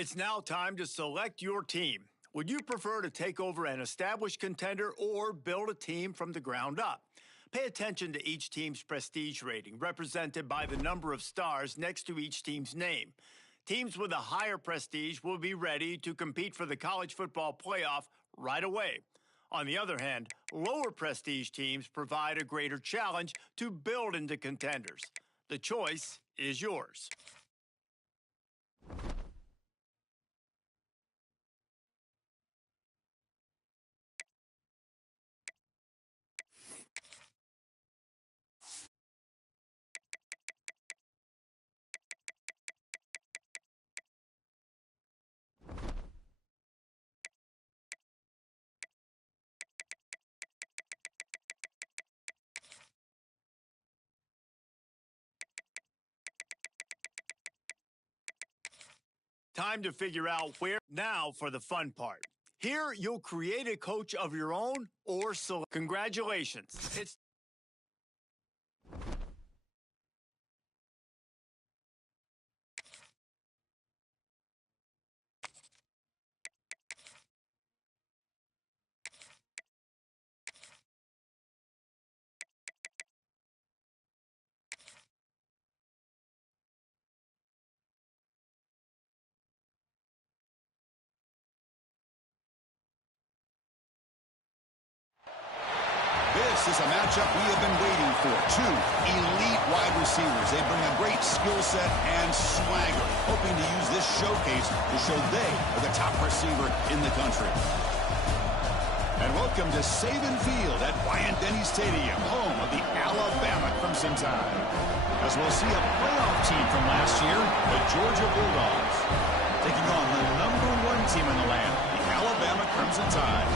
It's now time to select your team. Would you prefer to take over an established contender or build a team from the ground up? Pay attention to each team's prestige rating, represented by the number of stars next to each team's name. Teams with a higher prestige will be ready to compete for the college football playoff right away. On the other hand, lower prestige teams provide a greater challenge to build into contenders. The choice is yours. Time to figure out where. Now for the fun part. Here, you'll create a coach of your own or select. Congratulations. It's This is a matchup we have been waiting for. Two elite wide receivers. They bring a great skill set and swagger, hoping to use this showcase to show they are the top receiver in the country. And welcome to Saban Field at Bryant-Denny Stadium, home of the Alabama Crimson Tide. As we'll see a playoff team from last year, the Georgia Bulldogs, taking on the #1 team in the land, the Alabama Crimson Tide.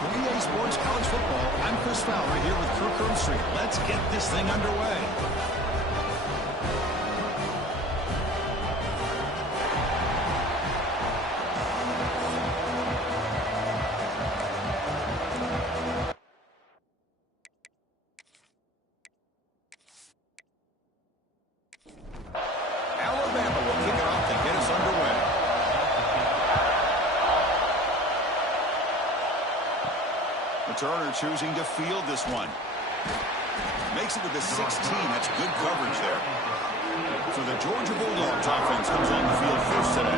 For EA Sports College Football, I'm Chris Fowler here with Kirk Herbstreit. Let's get this thing underway. Alabama will kick it off to get us underway. Turner choosing to field this one. Makes it to the 16. That's good coverage there. So the Georgia Bulldogs offense comes on the field first today.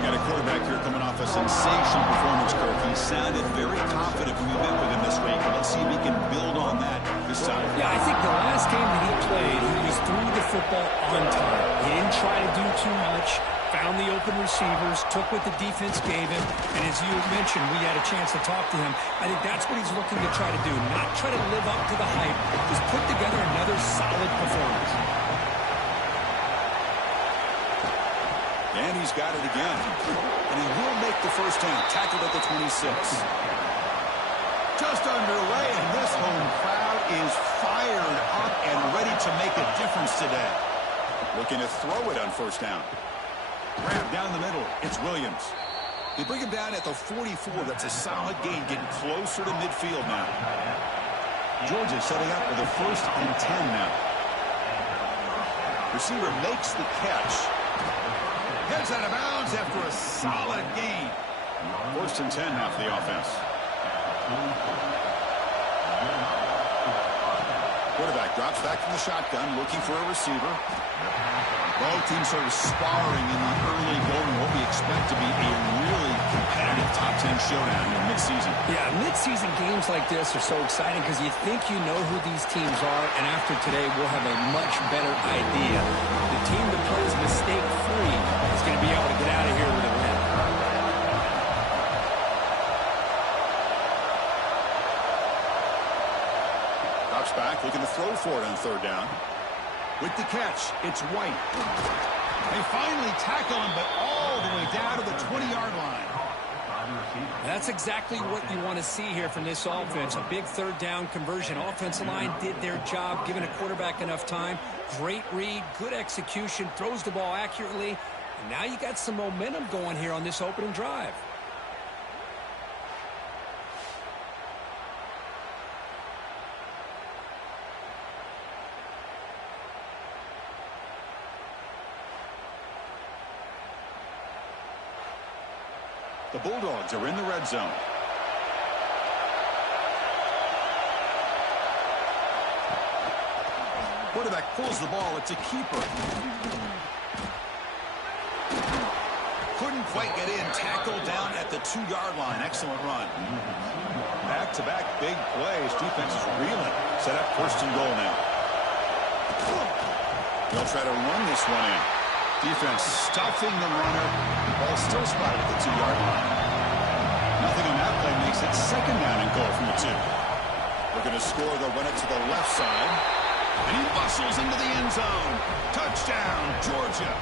Got a quarterback here coming off a sensational performance, Kirk. He sounded very confident when we met with him this week. Let's see if he can build on that this time. Yeah, I think the last game that he played, he was threw the football on time. He didn't try to do too much. Found the open receivers, took what the defense gave him, and as you mentioned, we had a chance to talk to him. I think that's what he's looking to try to do, not try to live up to the hype, just put together another solid performance. And he's got it again. And he will make the first down, tackled at the 26. Just underway, and this home crowd is fired up and ready to make a difference today. Looking to throw it on first down. Grab down the middle. It's Williams. They bring him down at the 44. That's a solid gain, getting closer to midfield now. Georgia setting up for the 1st and 10 now. Receiver makes the catch. Heads out of bounds after a solid gain. 1st and 10 now for the offense. Quarterback drops back from the shotgun, looking for a receiver. Both teams sort of sparring in the early going, what we expect to be a really competitive top 10 showdown in mid-season. Yeah, mid-season games like this are so exciting because you think you know who these teams are, and after today we'll have a much better idea. The team that plays mistake-free is going to be able to get out of here with a win. Drops back, looking to throw for it on 3rd down. With the catch, it's White. They finally tackle him, but all the way down to the 20-yard line. That's exactly what you want to see here from this offense. A big 3rd down conversion. Offensive line did their job, giving a quarterback enough time. Great read, good execution, throws the ball accurately. And now you got some momentum going here on this opening drive. The Bulldogs are in the red zone. Quarterback pulls the ball. It's a keeper. Couldn't quite get in. Tackled down at the 2-yard line. Excellent run. Back-to-back big plays. Defense is reeling. Set up first and goal now. They'll try to run this one in. Defense stuffing the runner. Ball still spotted at the 2-yard line. Nothing on that play makes it second down and goal from the 2. We're going to score. They'll run it to the left side. And he bustles into the end zone. Touchdown, Georgia.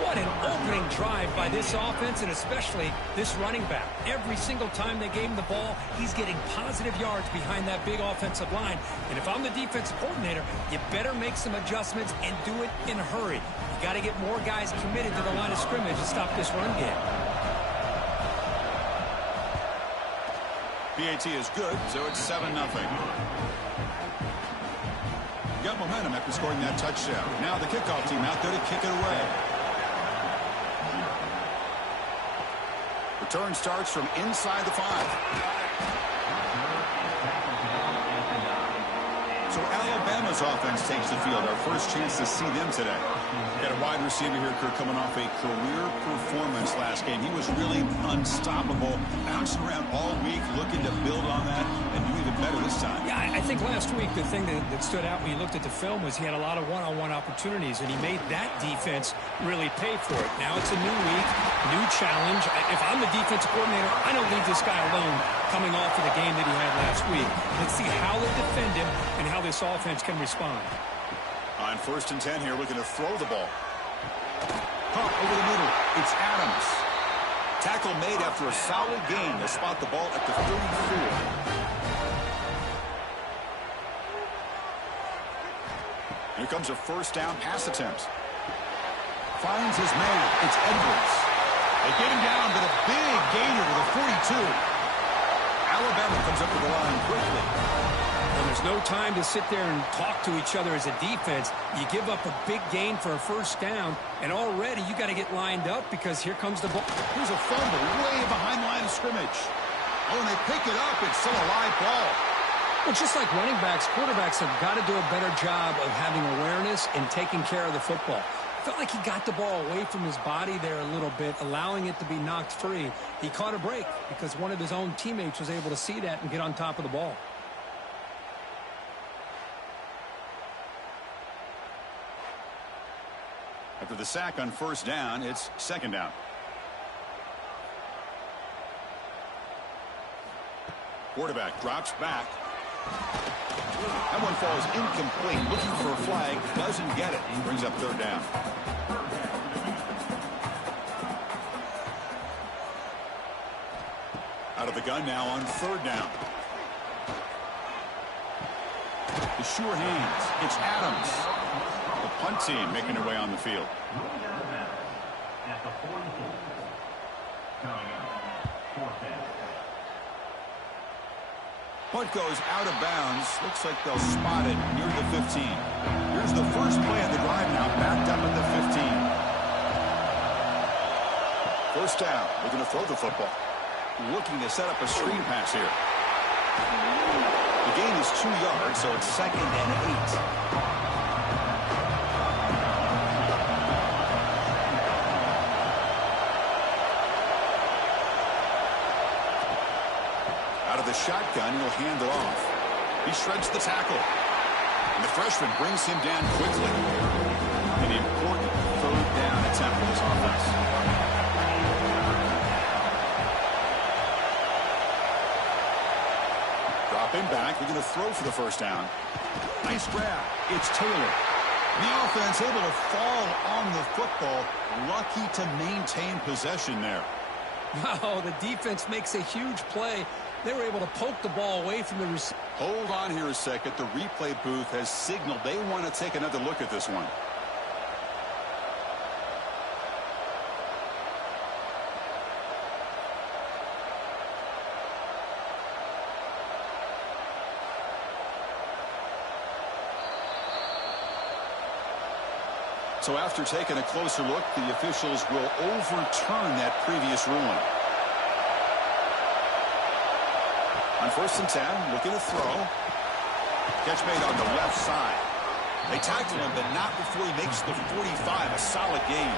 What an opening drive by this offense, and especially this running back. Every single time they gave him the ball, he's getting positive yards behind that big offensive line. And if I'm the defensive coordinator, you better make some adjustments and do it in a hurry. You got to get more guys committed to the line of scrimmage to stop this run game. PAT is good, so it's 7-0. Got momentum after scoring that touchdown. Now the kickoff team out there to kick it away. Return starts from inside the 5. So Alabama's offense takes the field. Our first chance to see them today. Got a wide receiver here, Kirk, coming off a career performance last game. He was really unstoppable, bouncing around all week, looking to build on that and do even better this time. Yeah, I think last week the thing that stood out when you looked at the film was he had a lot of one-on-one opportunities, and he made that defense really pay for it. Now it's a new week, new challenge. If I'm the defensive coordinator, I don't leave this guy alone coming off of the game that he had last week. Let's see how they defend him and how this offense can respond. On 1st and 10 here, looking to throw the ball. Pump over the middle. It's Adams. Tackle made after a solid gain to spot the ball at the 34. Here comes a first down pass attempt. Finds his man. It's Edwards. They get him down to the big gainer to the 42. Alabama comes up to the line quickly. And there's no time to sit there and talk to each other as a defense. You give up a big gain for a first down, and already you got to get lined up because here comes the ball. Here's a fumble way behind the line of scrimmage. Oh, and they pick it up. It's still a live ball. Well, just like running backs, quarterbacks have got to do a better job of having awareness and taking care of the football. Felt like he got the ball away from his body there a little bit, allowing it to be knocked free. He caught a break because one of his own teammates was able to see that and get on top of the ball. After the sack on first down, it's second down. Quarterback drops back. That one falls incomplete. Looking for a flag. Doesn't get it. Brings up third down. Out of the gun now on third down. The sure hands. It's Adams. The punt team making their way on the field. At the 44. Coming up, fourth down. Punt goes out of bounds. Looks like they'll spot it near the 15. Here's the first play of the drive now, backed up at the 15. First down. We're going to throw the football. Looking to set up a screen pass here. The gain is 2 yards, so it's second and 8. Out of the shotgun, he'll hand it off. He shreds the tackle. And the freshman brings him down quickly. An important third down attempt for this offense. Dropping back, they're going to throw for the first down. Nice grab. It's Taylor. The offense able to fall on the football. Lucky to maintain possession there. Wow, the defense makes a huge play. They were able to poke the ball away from the receiver. Hold on here a second. The replay booth has signaled they want to take another look at this one. So after taking a closer look, the officials will overturn that previous ruling. On 1st and 10, looking to throw. Catch made on the left side. They tackle him, but not before he makes the 45. A solid gain.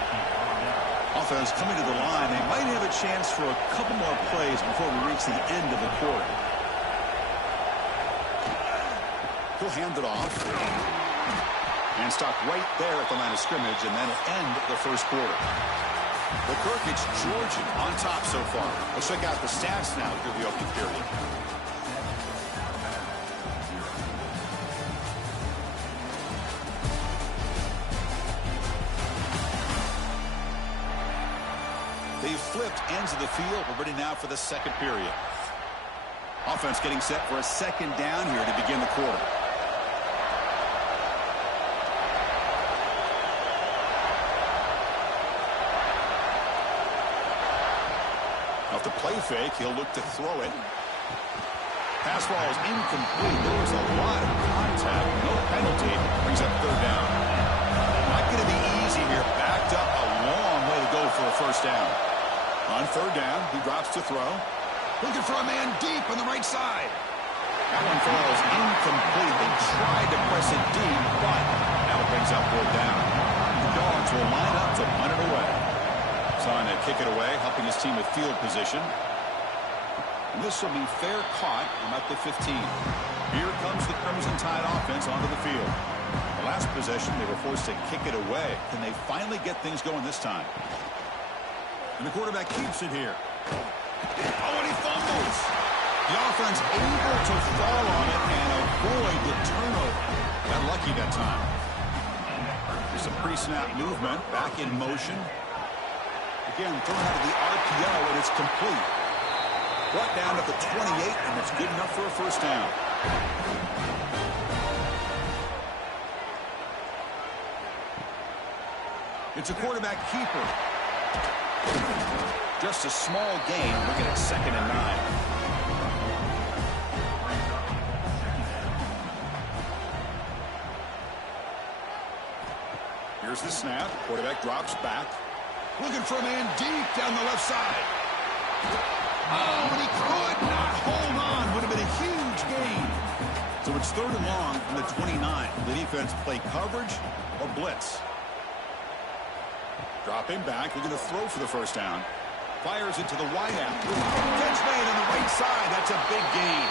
Offense coming to the line. They might have a chance for a couple more plays before we reach the end of the quarter. He'll hand it off. And stop right there at the line of scrimmage, and that'll end the first quarter. The Kirk, it's Georgia on top so far. Let's check out the stats now through the opening period. They've flipped ends of the field. We're ready now for the second period. Offense getting set for a second down here to begin the quarter. Off the play fake, he'll look to throw it. Pass ball is incomplete. There was a lot of contact. No penalty. Brings up third down. Not going to be easy here. Backed up a long way to go for a first down. On third down, he drops to throw. Looking for a man deep on the right side. That one falls incomplete. They tried to press it deep, but now it brings up fourth down. The Dogs will line up to punt it away. Trying to kick it away, helping his team with field position. And this will be fair caught about the 15. Here comes the Crimson Tide offense onto the field. The last possession, they were forced to kick it away. Can they finally get things going this time? And the quarterback keeps it here. Oh, and he fumbles. The offense able to fall on it and avoid the turnover. Got lucky that time. There's some pre-snap movement. Back in motion. Again, thrown out of the RPO, and it's complete. Brought down at the 28, and it's good enough for a first down. It's a quarterback keeper. Just a small gain, looking at 2nd and 9. Here's the snap. Quarterback drops back. Looking for a man deep down the left side. Oh, and he could not hold on. Would have been a huge gain. So it's 3rd and long from the 29. The defense play coverage or blitz. Dropping back. Looking to throw for the first down. Fires it to the wideout. Catch made on the right side. That's a big gain.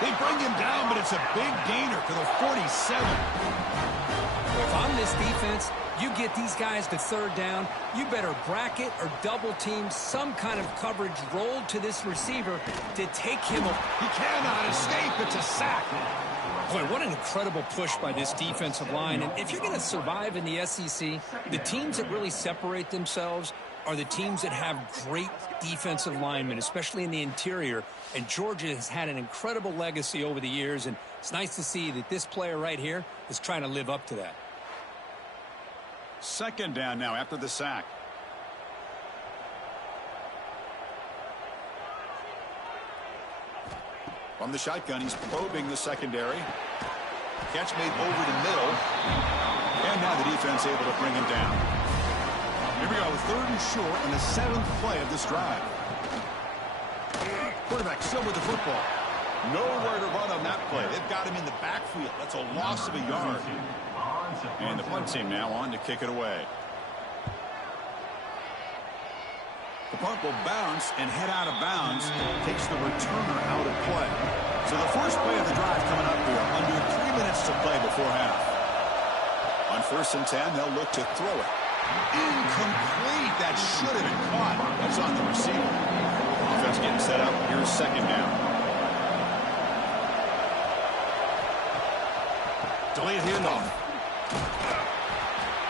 They bring him down, but it's a big gainer for the 47. If I'm this defense, you get these guys to 3rd down, you better bracket or double team some kind of coverage rolled to this receiver to take him. He cannot escape. It's a sack. Boy, what an incredible push by this defensive line. And if you're going to survive in the SEC, the teams that really separate themselves are the teams that have great defensive linemen, especially in the interior. And Georgia has had an incredible legacy over the years, and it's nice to see that this player right here is trying to live up to that. 2nd down now after the sack. From the shotgun, he's probing the secondary. Catch made over the middle. And now the defense able to bring him down. Here we go, 3rd and short on the 7th play of this drive. Quarterback still with the football. Nowhere to run on that play. They've got him in the backfield. That's a loss of a yard. And the punt team now on to kick it away. The punt will bounce and head out of bounds. Takes the returner out of play. So the first play of the drive coming up here. Under 3 minutes to play before half. On 1st and 10, they'll look to throw it. Incomplete. That should have been caught. That's on the receiver. Offense getting set up. Here's 2nd down. Delayed handoff.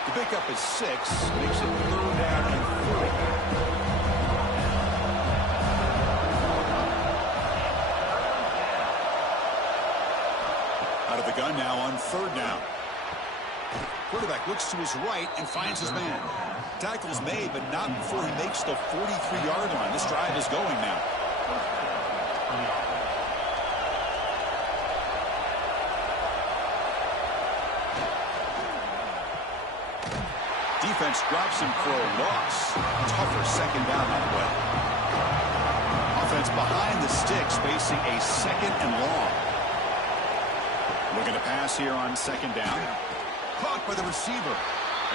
The pickup is 6. Makes it 3rd down and 4. Out of the gun now on 3rd down. Quarterback looks to his right and finds his man. Tackle's made, but not before he makes the 43-yard line. This drive is going now. Defense drops him for a loss. Tougher 2nd down that way. It's behind the sticks, facing a 2nd and long. Looking to pass here on 2nd down. Caught by the receiver.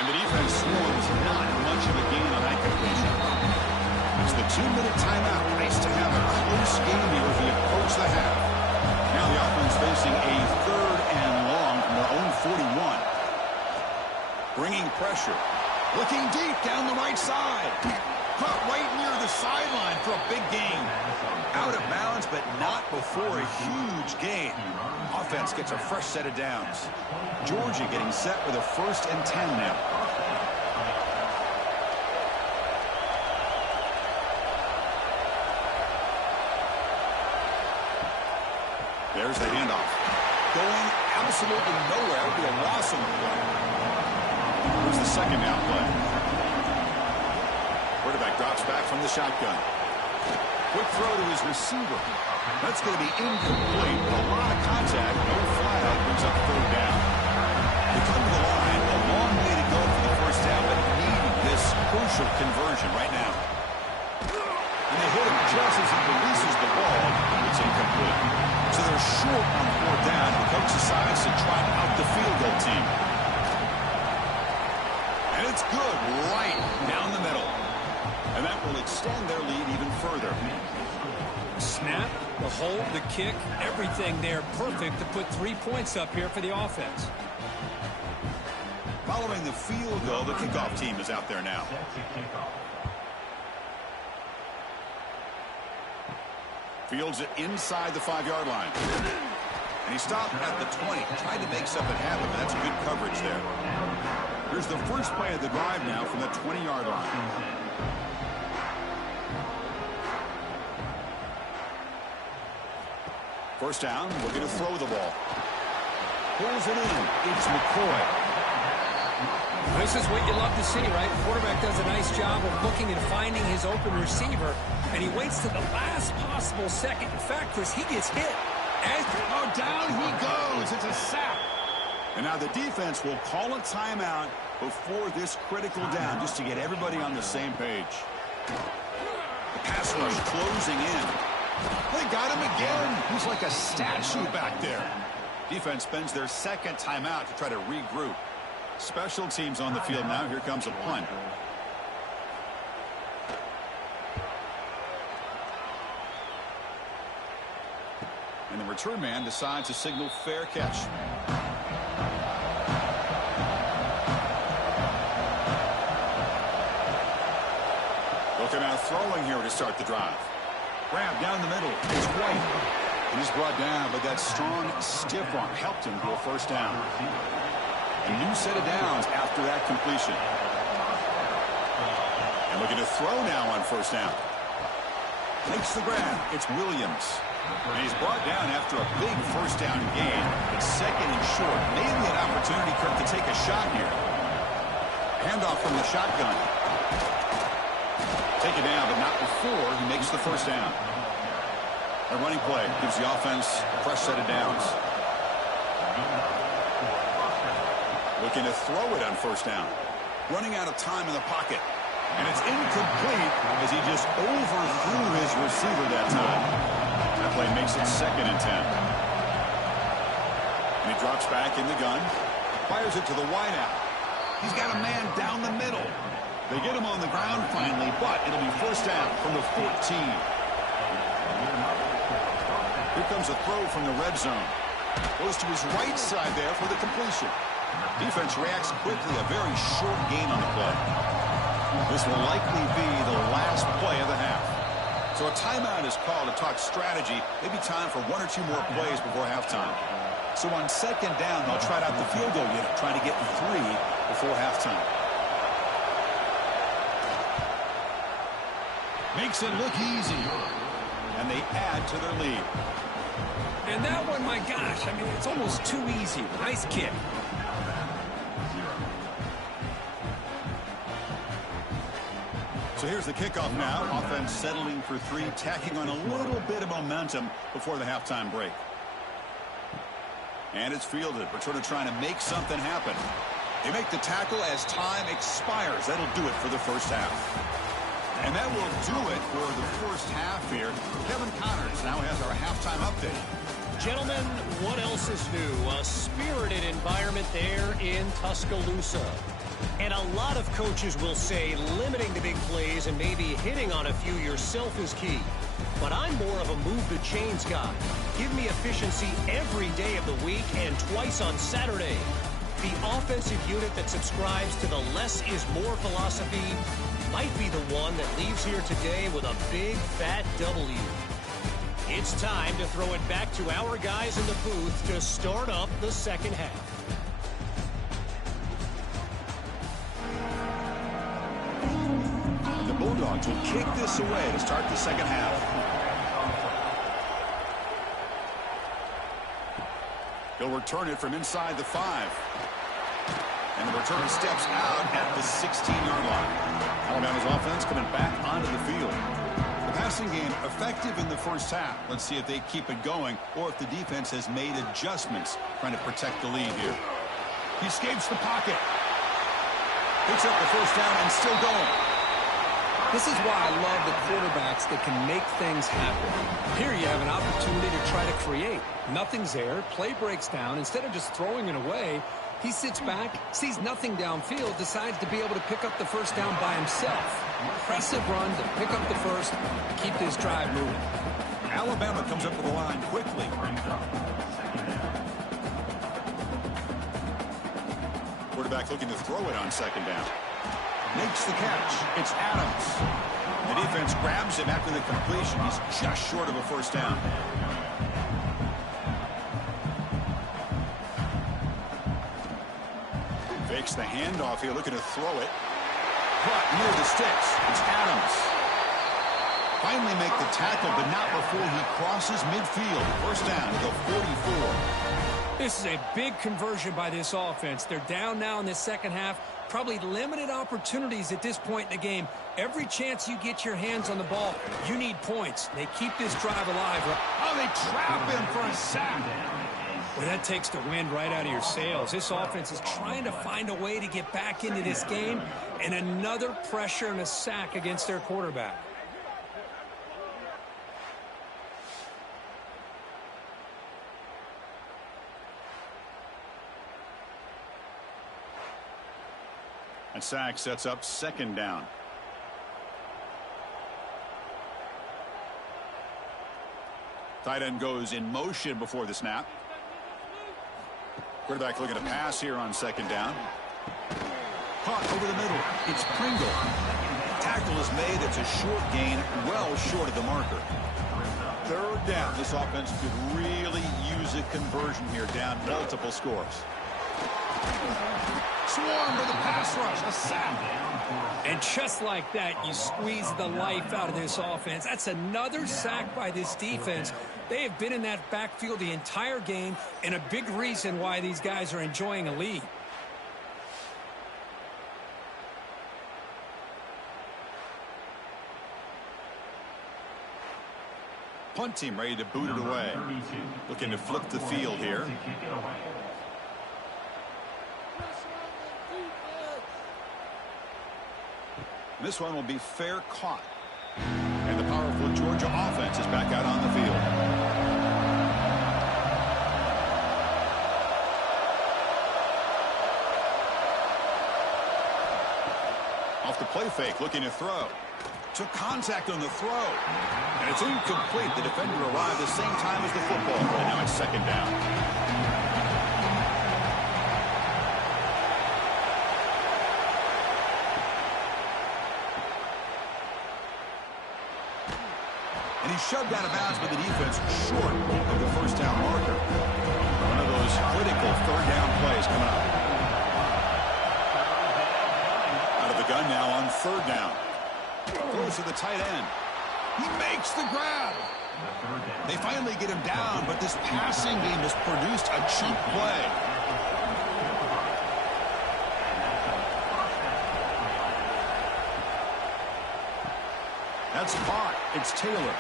And the defense swarms not much of a gain on that completion. It's the 2-minute timeout. Nice to have a close game here as we approach the half. Now the offense facing a 3rd and long from their own 41. Bringing pressure. Looking deep down the right side. Caught right near the sideline for a big gain. Out of bounds, but not before a huge gain. Offense gets a fresh set of downs. Georgia getting set with a 1st and 10 now. There's the handoff. Going absolutely nowhere. It'll be a loss on the play. Here's the 2nd down play. Quarterback drops back from the shotgun. Quick throw to his receiver. That's going to be incomplete. A lot of contact. No flag. Brings up 3rd down. They come to the line. A long way to go for the 1st down, but needing this crucial conversion right now. And they hit him just as he releases the ball. It's incomplete. So they're short on 4th down. The coach decides to trot out the field goal team. And it's good right down the middle. And that will extend their lead even further. Snap, the hold, the kick, everything there perfect to put 3 points up here for the offense. Following the field goal, the kickoff team is out there now. Fields it inside the 5-yard line. And he stopped at the 20. Tried to make something happen, but that's good coverage there. Here's the first play of the drive now from the 20-yard line. First down, looking to throw the ball. Pulls it in. It's McCoy. This is what you love to see, right? The quarterback does a nice job of looking and finding his open receiver, and he waits to the last possible second. In fact, Chris, he gets hit. Oh, down he goes. It's a sack. And now the defense will call a timeout before this critical down, just to get everybody on the same page. The pass rush closing in. They got him again. He's like a statue back there. Defense spends their 2nd timeout to try to regroup. Special teams on the field now. Here comes a punt. And the return man decides to signal fair catch. Looking out throwing here to start the drive. Grab down the middle. It's White. And he's brought down, but that strong, stiff arm helped him to a 1st down. A new set of downs after that completion. And looking to throw now on 1st down. Makes the grab. It's Williams. And he's brought down after a big 1st down gain. It's 2nd and short. Maybe an opportunity, Kirk, to take a shot here. Handoff from the shotgun. Take it down, but not before he makes the 1st down. A running play gives the offense a fresh set of downs. Looking to throw it on 1st down. Running out of time in the pocket. And it's incomplete as he just overthrew his receiver that time. That play makes it 2nd and 10. And he drops back in the gun. Fires it to the wideout. He's got a man down the middle. They get him on the ground finally, but it'll be 1st down from the 14. Here comes a throw from the red zone. Goes to his right side there for the completion. Defense reacts quickly, a very short gain on the play. This will likely be the last play of the half. So a timeout is called to talk strategy. Maybe time for 1 or 2 more plays before halftime. So on 2nd down, they'll try out the field goal unit, trying to get 3 before halftime. Makes it look easy. And they add to their lead. And that one, my gosh, I mean, it's almost too easy. Nice kick. So here's the kickoff now. Offense settling for 3, tacking on a little bit of momentum before the halftime break. And it's fielded. Returner trying to make something happen. They make the tackle as time expires. That'll do it for the 1st half. And that will do it for the first half here. Kevin Connors now has our halftime update. Gentlemen, what else is new? A spirited environment there in Tuscaloosa. And a lot of coaches will say limiting the big plays and maybe hitting on a few yourself is key. But I'm more of a move the chains guy. Give me efficiency every day of the week and twice on Saturday. The offensive unit that subscribes to the less is more philosophy might be the one that leaves here today with a big fat W. It's time to throw it back to our guys in the booth to start up the second half. The Bulldogs will kick this away to start the second half. He'll return it from inside the 5. And the return steps out at the 16-yard line. Alabama's offense coming back onto the field. The passing game effective in the first half. Let's see if they keep it going or if the defense has made adjustments trying to protect the lead here. He escapes the pocket. Picks up the first down and still going. This is why I love the quarterbacks that can make things happen. Here you have an opportunity to try to create. Nothing's there. Play breaks down. Instead of just throwing it away, he sits back, sees nothing downfield, decides to be able to pick up the first down by himself. Impressive run to pick up the first, keep this drive moving. Alabama comes up with the line quickly. Quarterback looking to throw it on second down. Makes the catch. It's Adams. The defense grabs him after the completion. He's just short of a first down. Fakes the handoff here, looking to throw it. Caught near the sticks. It's Adams. Finally make the tackle, but not before he crosses midfield. First down to the 44. This is a big conversion by this offense. They're down now in the second half. Probably limited opportunities at this point in the game. Every chance you get your hands on the ball, you need points. They keep this drive alive. Oh, they trap him for a sack. Well, that takes the wind right out of your sails. This offense is trying to find a way to get back into this game, and another pressure and a sack against their quarterback. And sack sets up second down. Tight end goes in motion before the snap. Quarterback looking to pass here on second down. Caught over the middle. It's Pringle. Tackle is made. It's a short gain, well short of the marker. Third down. This offense could really use a conversion here, down multiple scores. Swarm for the pass rush. A sack. And just like that, you squeeze the life out of this offense. That's another sack by this defense. They have been in that backfield the entire game, and a big reason why these guys are enjoying a lead. Punt team ready to boot it away. Looking to flip the field here. This one will be fair caught. And the powerful Georgia offense is back out on the field. Off the play fake, looking to throw. Took contact on the throw. And it's incomplete. The defender arrived the same time as the football. And now it's second down. And he's shoved out of bounds by the defense short of the first down marker. One of those critical third down plays coming up. Out of the gun now on third down. Throws to the tight end. He makes the grab. They finally get him down, but this passing game has produced a cheap play. That's caught. It's Taylor.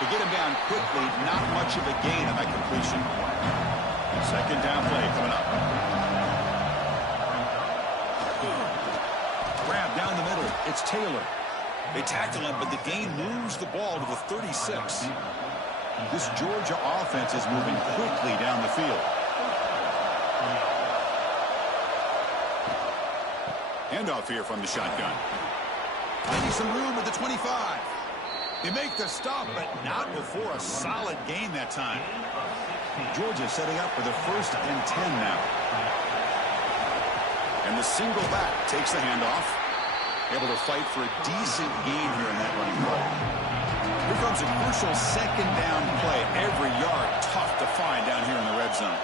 To get him down quickly, not much of a gain on that completion. Second down play coming up. Grab down the middle. It's Taylor. They tackle him, but the gain moves the ball to the 36. This Georgia offense is moving quickly down the field. Handoff here from the shotgun. Finding some room at the 25. They make the stop, but not before a solid gain that time. Georgia setting up for the 1st and 10 now. And the single back takes the handoff. Able to fight for a decent gain here in that running play. Here comes a crucial 2nd down play. Every yard tough to find down here in the red zone.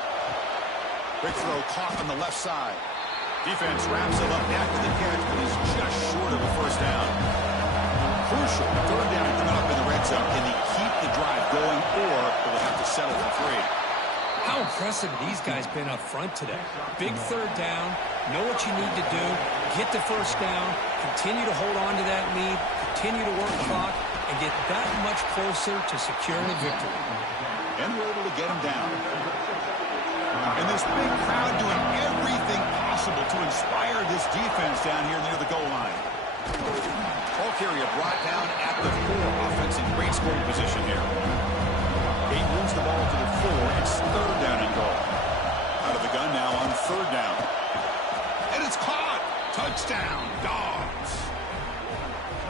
Quick throw caught on the left side. Defense wraps him up after the catch, but is just short of a 1st down. Crucial 3rd down coming up in the red zone. Can they keep the drive going, or will they have to settle for 3? How impressive these guys been up front today. Big 3rd down, know what you need to do, get the 1st down, continue to hold on to that lead, continue to work the clock, and get that much closer to securing a victory. And we're able to get him down. And this big crowd doing everything possible to inspire this defense down here near the goal line. Ball carrier brought down at the 4. Offense in great scoring position here. He moves the ball to the 4. It's 3rd down and goal. Out of the gun now on 3rd down. And it's caught. Touchdown, Dogs.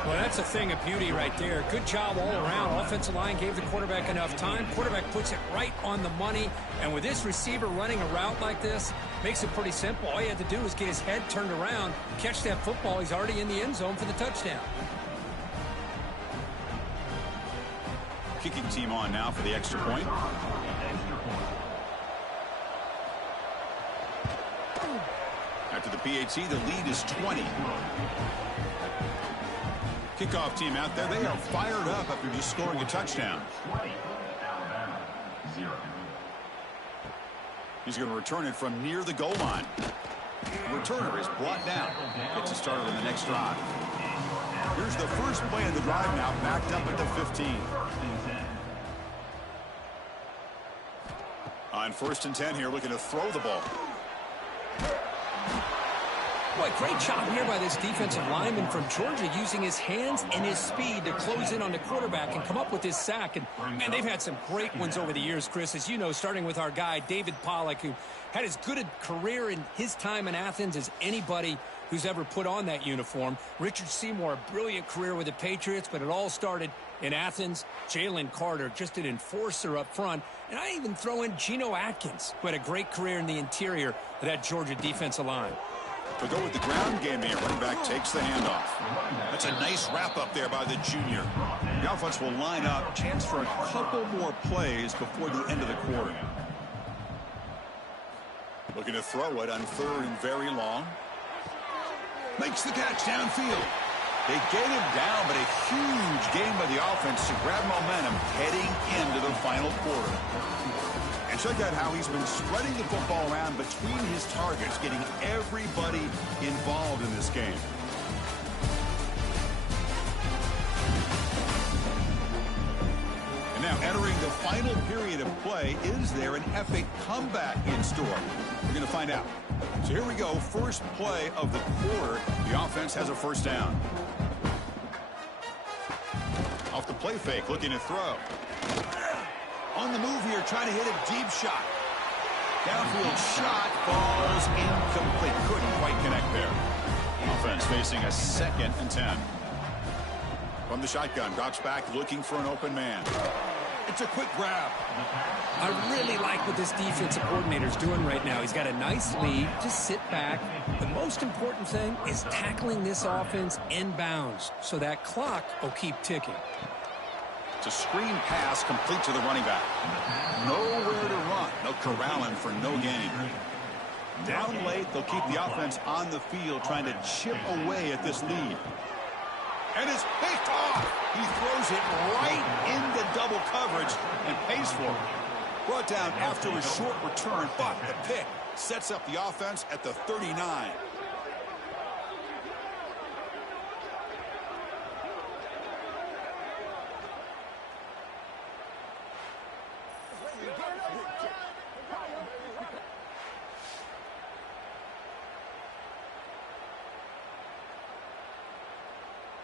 Well, that's a thing of beauty right there. Good job all around. Offensive line gave the quarterback enough time. Quarterback puts it right on the money. And with this receiver running a route like this, makes it pretty simple. All you have to do is get his head turned around, catch that football. He's already in the end zone for the touchdown. Kicking team on now for the extra point. After the PAT, the lead is 20. Kickoff team out there, they are fired up after just scoring a touchdown. He's going to return it from near the goal line. The returner is brought down. Gets it started on the next drive. Here's the first play of the drive now, backed up at the 15. On 1st and 10 here, looking to throw the ball. Boy, great job here by this defensive lineman from Georgia, using his hands and his speed to close in on the quarterback and come up with this sack. And, man, they've had some great ones over the years, Chris, as you know, starting with our guy, David Pollack, who had as good a career in his time in Athens as anybody who's ever put on that uniform. Richard Seymour, a brilliant career with the Patriots, but it all started in Athens. Jalen Carter, just an enforcer up front. And I even throw in Geno Atkins, who had a great career in the interior of that Georgia defensive line. To go with the ground game here, running back takes the handoff. That's a nice wrap up there by the junior. The offense will line up. Chance for a couple more plays before the end of the quarter. Looking to throw it on 3rd and very long. Makes the catch downfield. They get him down, but a huge gain by the offense to grab momentum heading into the final quarter. And check out how he's been spreading the football around between his targets, getting everybody involved in this game. And now entering the final period of play, is there an epic comeback in store? We're going to find out. So here we go, first play of the quarter. The offense has a 1st down. Off the play fake, looking to throw. On the move here, trying to hit a deep shot. Downfield shot falls incomplete. Couldn't quite connect there. Offense facing a 2nd and 10. From the shotgun, drops back, looking for an open man. It's a quick grab. I really like what this defensive coordinator's doing right now. He's got a nice lead. Just sit back. The most important thing is tackling this offense inbounds, so that clock will keep ticking. It's a screen pass complete to the running back. Nowhere to run. They'll corral him for no gain. Down late, they'll keep the offense on the field trying to chip away at this lead. And it's picked off. He throws it right into double coverage and pays for it. Brought down after a short return, but the pick sets up the offense at the 39.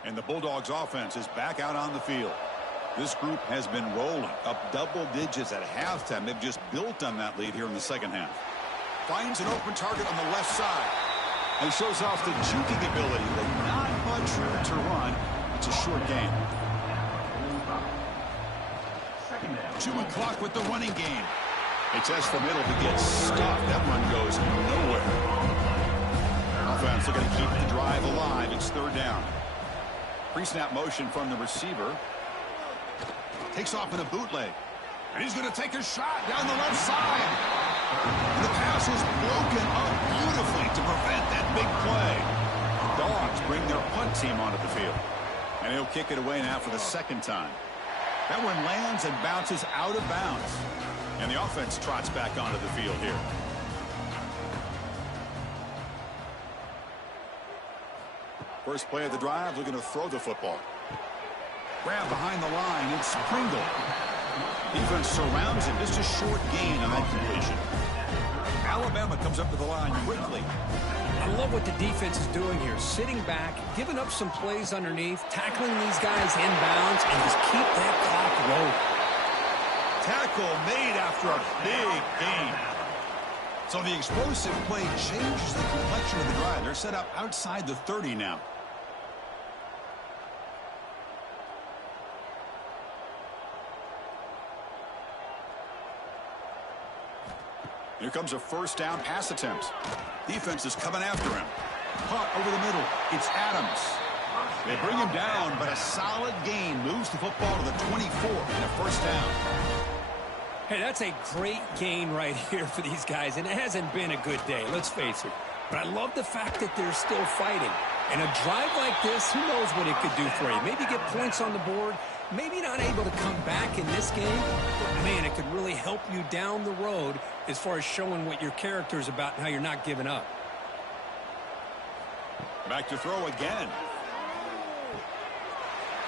And the Bulldogs offense is back out on the field. This group has been rolling up double digits at halftime. They've just built on that lead here in the second half. Finds an open target on the left side. And shows off the juking ability, but not much room to run. It's a short game. 2 o'clock with the running game. They test the middle to get stuffed. That one goes nowhere. Offense looking to keep the drive alive. It's third down. Pre-snap motion from the receiver. Takes off in a bootleg. And he's going to take a shot down the left side. And the pass is broken up beautifully to prevent that big play. The Dogs bring their punt team onto the field. And he'll kick it away now for the second time. That one lands and bounces out of bounds. And the offense trots back onto the field here. First play of the drive, looking to throw the football. Grab behind the line, it's Pringle. Defense surrounds him, just a short gain on that completion. Alabama comes up to the line quickly. I love what the defense is doing here. Sitting back, giving up some plays underneath, tackling these guys inbounds, and just keep that clock rolling. Tackle made after a big gain. So the explosive play changes the complexion of the drive. They're set up outside the 30 now. Here comes a first down pass attempt. Defense is coming after him. Punt over the middle. It's Adams. They bring him down, but a solid gain moves the football to the 24 and a first down. Hey, that's a great gain right here for these guys, and it hasn't been a good day, let's face it. But I love the fact that they're still fighting. And a drive like this, who knows what it could do for you. Maybe get points on the board, maybe not able to come back in this game, but man, it could really help you down the road as far as showing what your character is about and how you're not giving up. Back to throw again.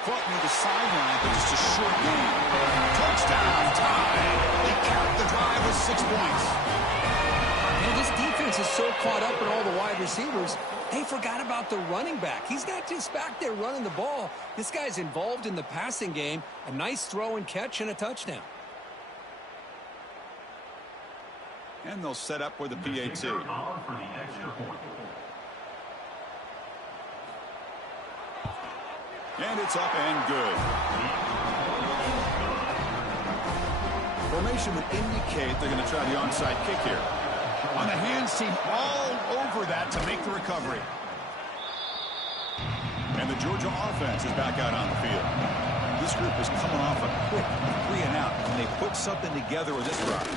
Caught near the sideline, but just a short game. Touchdown, tie. They cap the drive with 6 points. And this defense is so caught up in all the wide receivers, they forgot about the running back. He's not just back there running the ball. This guy's involved in the passing game. A nice throw and catch and a touchdown. And they'll set up with the PAT. And it's up and good. Formation would indicate they're going to try the onside kick here. On the hands team all over that to make the recovery. And the Georgia offense is back out on the field. This group is coming off a quick 3 and out, and they put something together with this drive.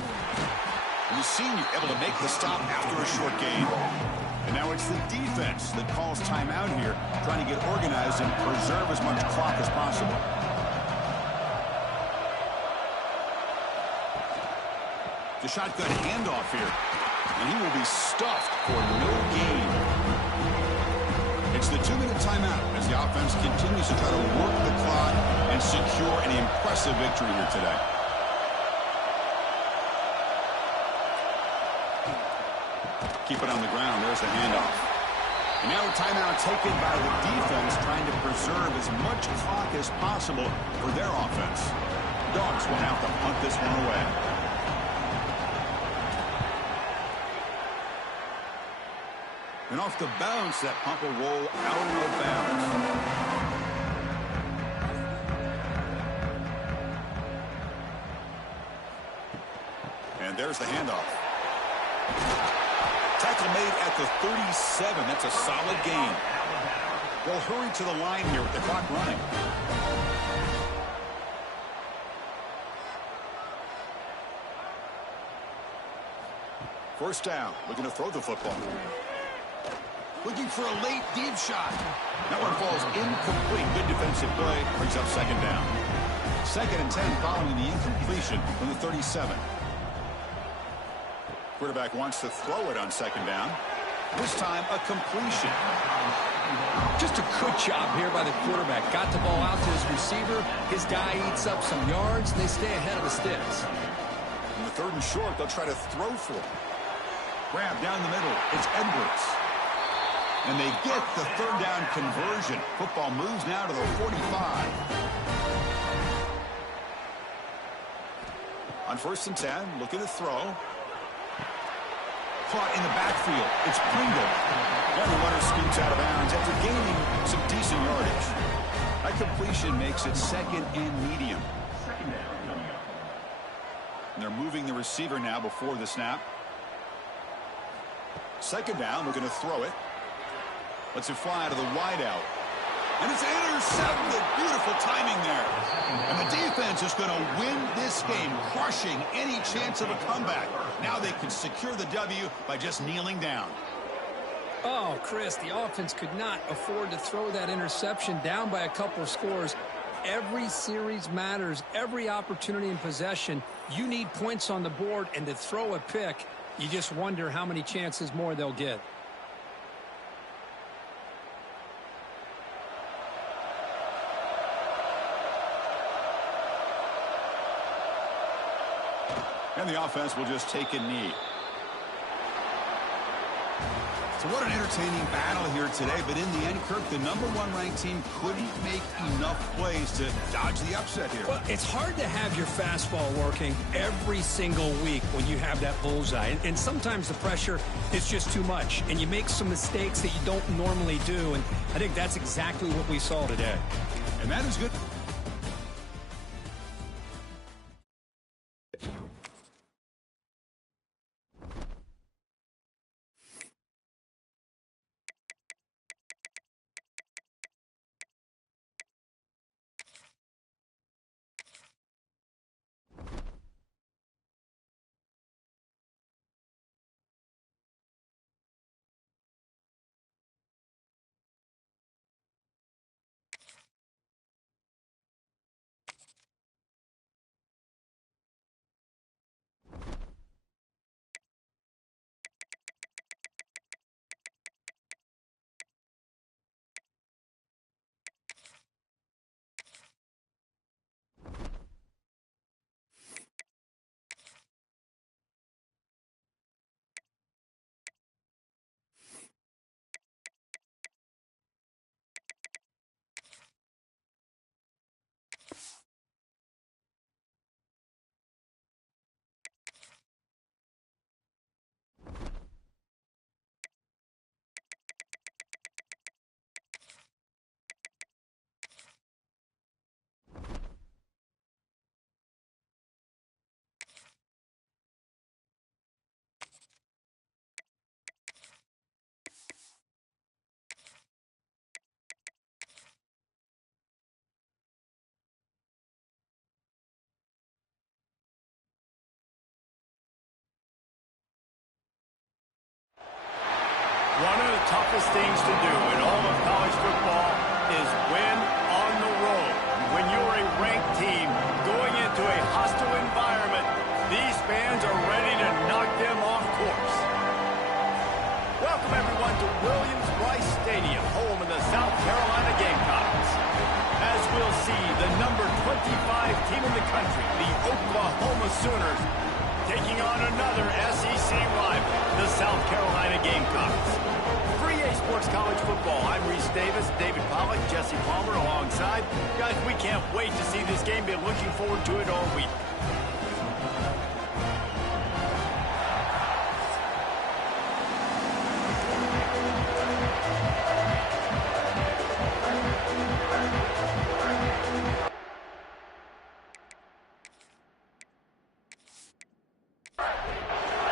The senior able to make the stop after a short gain. And now it's the defense that calls timeout here, trying to get organized and preserve as much clock as possible. The shotgun handoff here. And he will be stuffed for no gain. It's the 2-minute timeout as the offense continues to try to work the clock and secure an impressive victory here today. Keep it on the ground. There's the handoff. And now a timeout taken by the defense, trying to preserve as much clock as possible for their offense. Dogs will have to punt this one away. And off the bounce, that punt will roll out of bounds. And there's the handoff. Tackle made at the 37. That's a solid gain. They'll hurry to the line here with the clock running. First down, looking to throw the football. Looking for a late deep shot. That one falls incomplete. Good defensive play. Brings up second down. 2nd and 10 following the incompletion from the 37. Quarterback wants to throw it on second down. This time, a completion. Just a good job here by the quarterback. Got the ball out to his receiver. His guy eats up some yards, and they stay ahead of the sticks. In the 3rd and short, they'll try to throw for it. Grab down the middle. It's Edwards. And they get the third down conversion. Football moves now to the 45. On 1st and 10, looking to throw. Caught in the backfield. It's Pringle. And the runner scoots out of bounds after gaining some decent yardage. That completion makes it 2nd and medium. And they're moving the receiver now before the snap. 2nd down, looking to throw it. Lets it fly to the wideout. And it's intercepted. Beautiful timing there. And the defense is going to win this game, crushing any chance of a comeback. Now they can secure the W by just kneeling down. Oh, Chris, the offense could not afford to throw that interception down by a couple of scores. Every series matters. Every opportunity in possession. You need points on the board, and to throw a pick, you just wonder how many chances more they'll get. And the offense will just take a knee. So what an entertaining battle here today. But in the end, Kirk, the #1 ranked team couldn't make enough plays to dodge the upset here. Well, it's hard to have your fastball working every single week when you have that bullseye. And sometimes the pressure is just too much. And you make some mistakes that you don't normally do. And I think that's exactly what we saw today. And that is good. One of the toughest things to do in all of college football is win on the road. When you're a ranked team going into a hostile environment, these fans are ready to knock them off course. Welcome, everyone, to Williams-Brice Stadium, home of the South Carolina Gamecocks. As we'll see, the number 25 team in the country, the Oklahoma Sooners, taking on another SEC rival, the South Carolina Gamecocks. For EA Sports College Football, I'm Reese Davis, David Pollack, Jesse Palmer alongside. Guys, we can't wait to see this game. Been looking forward to it all week.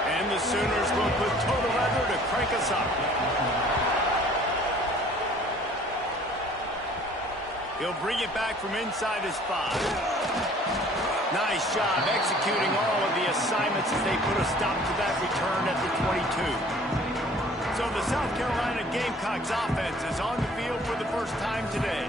And the Sooners will put total leather to crank us up. He'll bring it back from inside his 5. Nice job executing all of the assignments as they put a stop to that return at the 22. So the South Carolina Gamecocks offense is on the field for the first time today.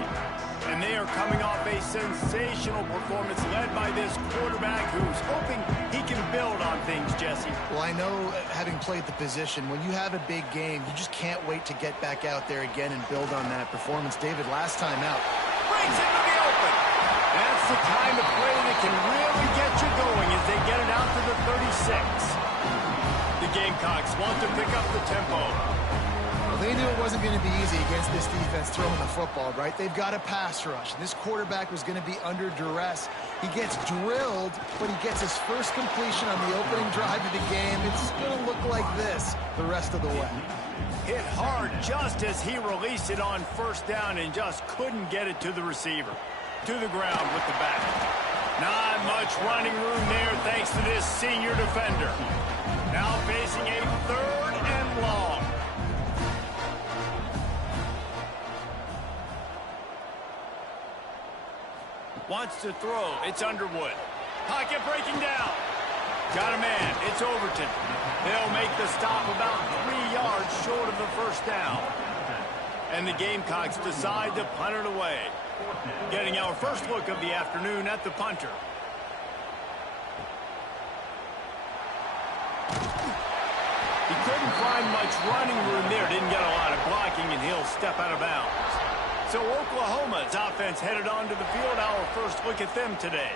And they are coming off a sensational performance led by this quarterback who's hoping he can build on things, Jesse. Well, I know, having played the position, when you have a big game, you just can't wait to get back out there again and build on that performance. David, last time out, Brings into the open. That's the kind of play that can really get you going as they get it out to the 36. The Gamecocks want to pick up the tempo. They knew it wasn't going to be easy against this defense throwing the football, right? They've got a pass rush. This quarterback was going to be under duress. He gets drilled, but he gets his first completion on the opening drive of the game. It's going to look like this the rest of the way. Hit hard just as he released it on first down and just couldn't get it to the receiver. To the ground with the back. Not much running room there thanks to this senior defender. Now facing a 3rd and long. Wants to throw. It's Underwood. Pocket breaking down. Got a man. It's Overton. They'll make the stop about 3 yards short of the first down. And the Gamecocks decide to punt it away. Getting our first look of the afternoon at the punter. He couldn't find much running room there. Didn't get a lot of blocking, and he'll step out of bounds. So Oklahoma's offense headed onto the field. Our first look at them today.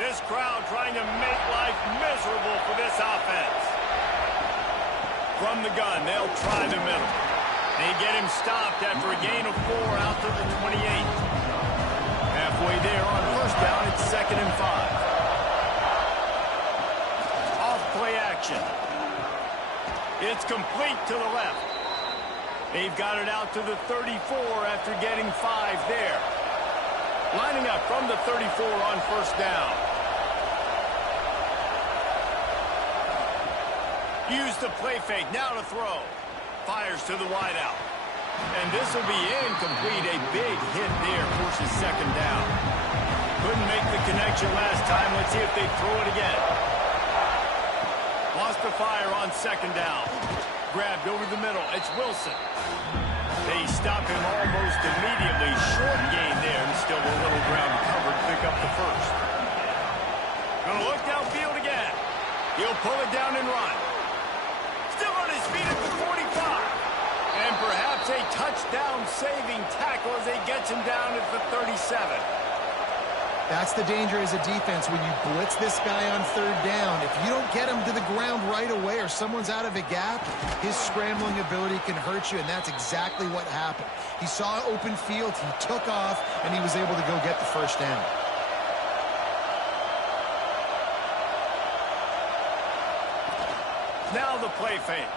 This crowd trying to make life miserable for this offense. From the gun, they'll try the middle. They get him stopped after a gain of 4 out to the 28. Halfway there on first down, it's 2nd and 5. Off play action. It's complete to the left. They've got it out to the 34 after getting 5 there. Lining up from the 34 on first down. Use the play fake, now to throw. Fires to the wideout. And this will be incomplete. A big hit there forces 2nd down. Couldn't make the connection last time. Let's see if they throw it again. Lost the fire on 2nd down. Grabbed over the middle. It's Wilson. They stop him almost immediately. Short gain there, and still a little ground covered to pick up the first. Gonna look downfield again. He'll pull it down and run. Still on his feet at the 45. And perhaps a touchdown-saving tackle as he gets him down at the 37. That's the danger as a defense when you blitz this guy on 3rd down. If you don't get him to the ground right away or someone's out of a gap, his scrambling ability can hurt you, and that's exactly what happened. He saw open field, he took off, and he was able to go get the first down. Now the play fake.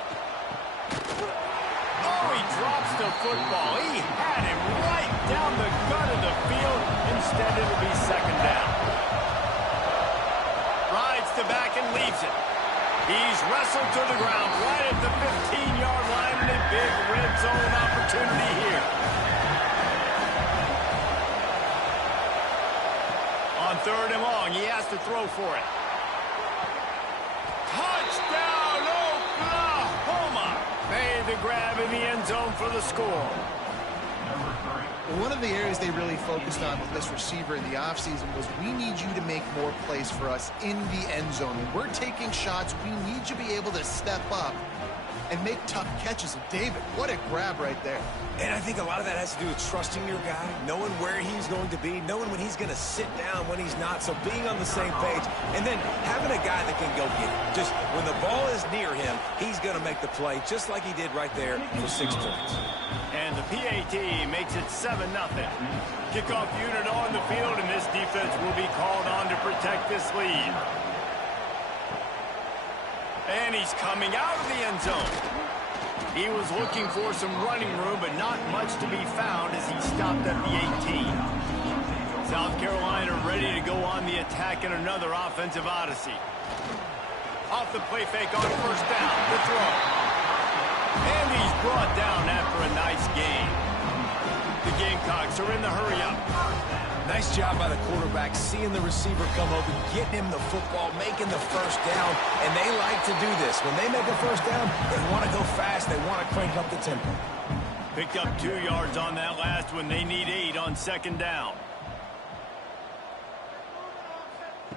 Oh, he drops the football. He had him right down the gut of the field. Instead, it'll be 2nd down. Rides the back and leaves it. He's wrestled to the ground right at the 15-yard line, and a big red zone opportunity here. On 3rd and long, he has to throw for it. Touchdown, Oklahoma! Made the grab in the end zone for the score. One of the areas they really focused on with this receiver in the offseason was we need you to make more plays for us in the end zone. When we're taking shots, we need you to be able to step up and make tough catches. And David, what a grab right there. And I think a lot of that has to do with trusting your guy, knowing where he's going to be, knowing when he's going to sit down, when he's not. So being on the same page, and then having a guy that can go get it. Just when the ball is near him, he's going to make the play, just like he did right there for 6 points. And the PAT makes it 7-0. Kickoff unit on the field, and this defense will be called on to protect this lead. And he's coming out of the end zone. He was looking for some running room, but not much to be found as he stopped at the 18. South Carolina ready to go on the attack in another offensive odyssey. Off the play fake on first down, the throw. And he's brought down after a nice gain. The Gamecocks are in the hurry-up. Nice job by the quarterback, seeing the receiver come open, getting him the football, making the first down, and they like to do this. When they make a first down, they want to go fast. They want to crank up the tempo. Picked up 2 yards on that last one. They need 8 on 2nd down.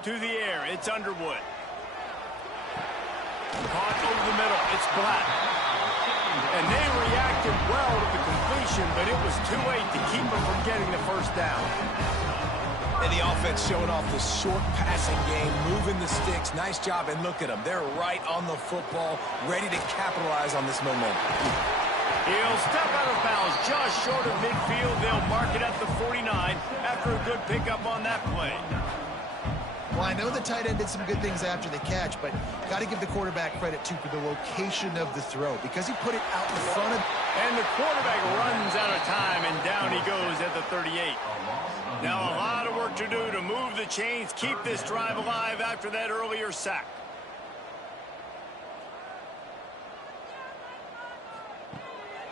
To the air, it's Underwood. Caught over the middle, it's Black. And they reacted well to the completion, but it was too late to keep them from getting the first down. And the offense showing off the short passing game, moving the sticks. Nice job, and look at them. They're right on the football, ready to capitalize on this momentum. He'll step out of bounds just short of midfield. They'll mark it at the 49 after a good pickup on that play. Well, I know the tight end did some good things after the catch, but got to give the quarterback credit, too, for the location of the throw, because he put it out in front of... And the quarterback runs out of time, and down he goes at the 38. Now a lot of work to do to move the chains, keep this drive alive after that earlier sack.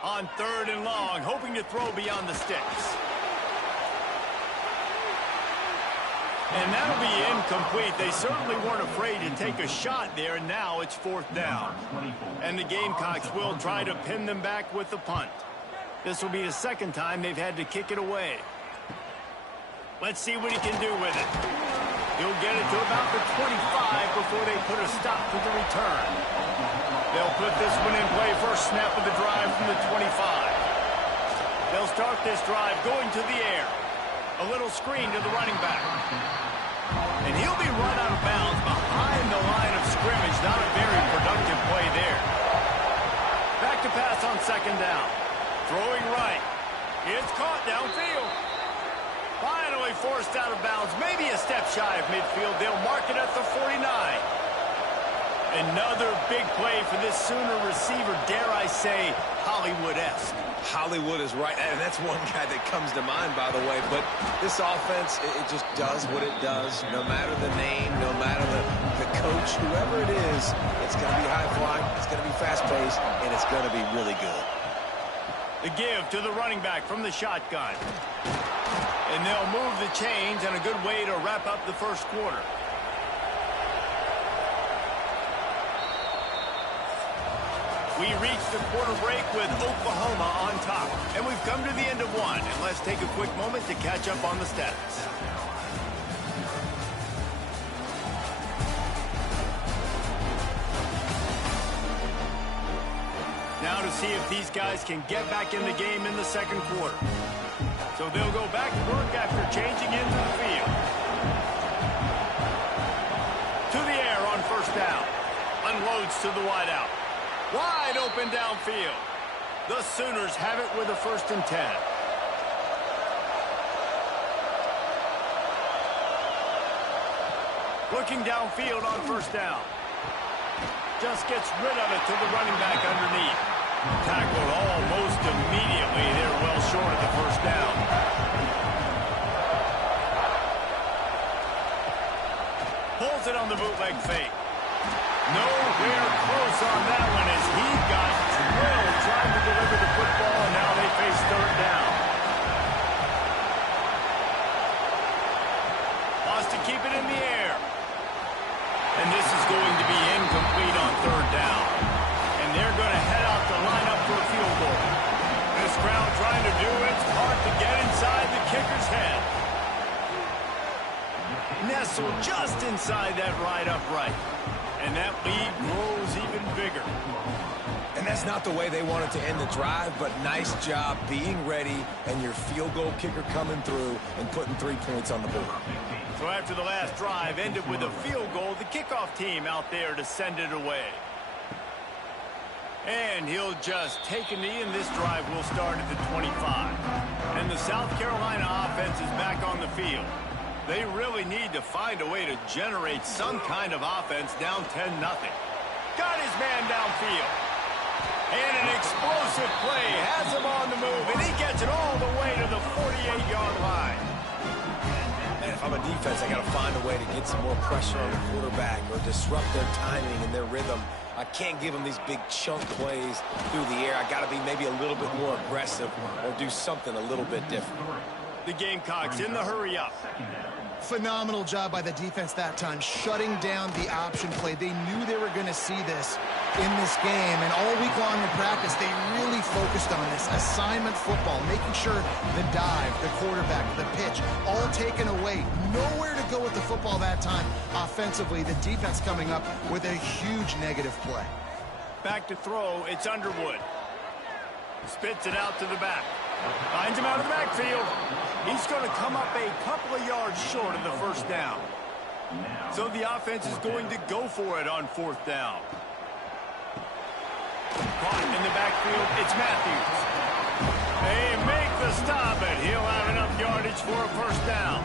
On 3rd and long, hoping to throw beyond the sticks. And that'll be incomplete. They certainly weren't afraid to take a shot there, and now it's 4th down. And the Gamecocks will try to pin them back with the punt. This will be the 2nd time they've had to kick it away. Let's see what he can do with it. He'll get it to about the 25 before they put a stop to the return. They'll put this one in play first snap of the drive from the 25. They'll start this drive going to the air. A little screen to the running back. And he'll be run out of bounds behind the line of scrimmage. Not a very productive play there. Back to pass on 2nd down. Throwing right. It's caught downfield. Finally forced out of bounds. Maybe a step shy of midfield. They'll mark it at the 49. Another big play for this Sooner receiver, dare I say, Hollywood-esque. Hollywood is right, and that's one guy that comes to mind, by the way. But this offense, it just does what it does. No matter the name, no matter the coach, whoever it is, it's going to be high-flying, it's going to be fast-paced, and it's going to be really good. The give to the running back from the shotgun. And they'll move the chains, and a good way to wrap up the first quarter. We reach the quarter break with Oklahoma on top. And we've come to the end of one. And let's take a quick moment to catch up on the stats. Now to see if these guys can get back in the game in the 2nd quarter. So they'll go back to work after changing into the field. To the air on 1st down. Unloads to the wideout. Wide open downfield. The Sooners have it with a 1st and 10. Looking downfield on 1st down. Just gets rid of it to the running back underneath. Tackled almost immediately. They're well short of the 1st down. Pulls it on the bootleg fake. Nowhere close on that one as he got drilled trying to deliver the football, and now they face 3rd down. Wants to keep it in the air. And this is going to be incomplete on 3rd down. And they're going to head out to line up for a field goal. This crowd trying to do its part to get inside the kicker's head. Nestled just inside that right upright. And that lead grows even bigger. And that's not the way they wanted to end the drive, but nice job being ready and your field goal kicker coming through and putting 3 points on the board. So after the last drive ended with a field goal, the kickoff team out there to send it away. And he'll just take a knee, and this drive will start at the 25. And the South Carolina offense is back on the field. They really need to find a way to generate some kind of offense down 10-0. Got his man downfield. And an explosive play has him on the move, and he gets it all the way to the 48-yard line. And if I'm a defense, I got to find a way to get some more pressure on the quarterback or disrupt their timing and their rhythm. I can't give them these big chunk plays through the air. I got to be maybe a little bit more aggressive or do something a little bit different. The Gamecocks in the hurry up. Phenomenal job by the defense that time, shutting down the option play. They knew they were going to see this in this game, and all week long in practice, they really focused on this assignment football, making sure the dive, the quarterback, the pitch, all taken away. Nowhere to go with the football that time offensively. The defense coming up with a huge negative play. Back to throw, it's Underwood. Spits it out to the back. Finds him out of the backfield. He's going to come up a couple of yards short of the first down. So the offense is going to go for it on fourth down. Caught in the backfield, it's Matthews. They make the stop, and he'll have enough yardage for a first down.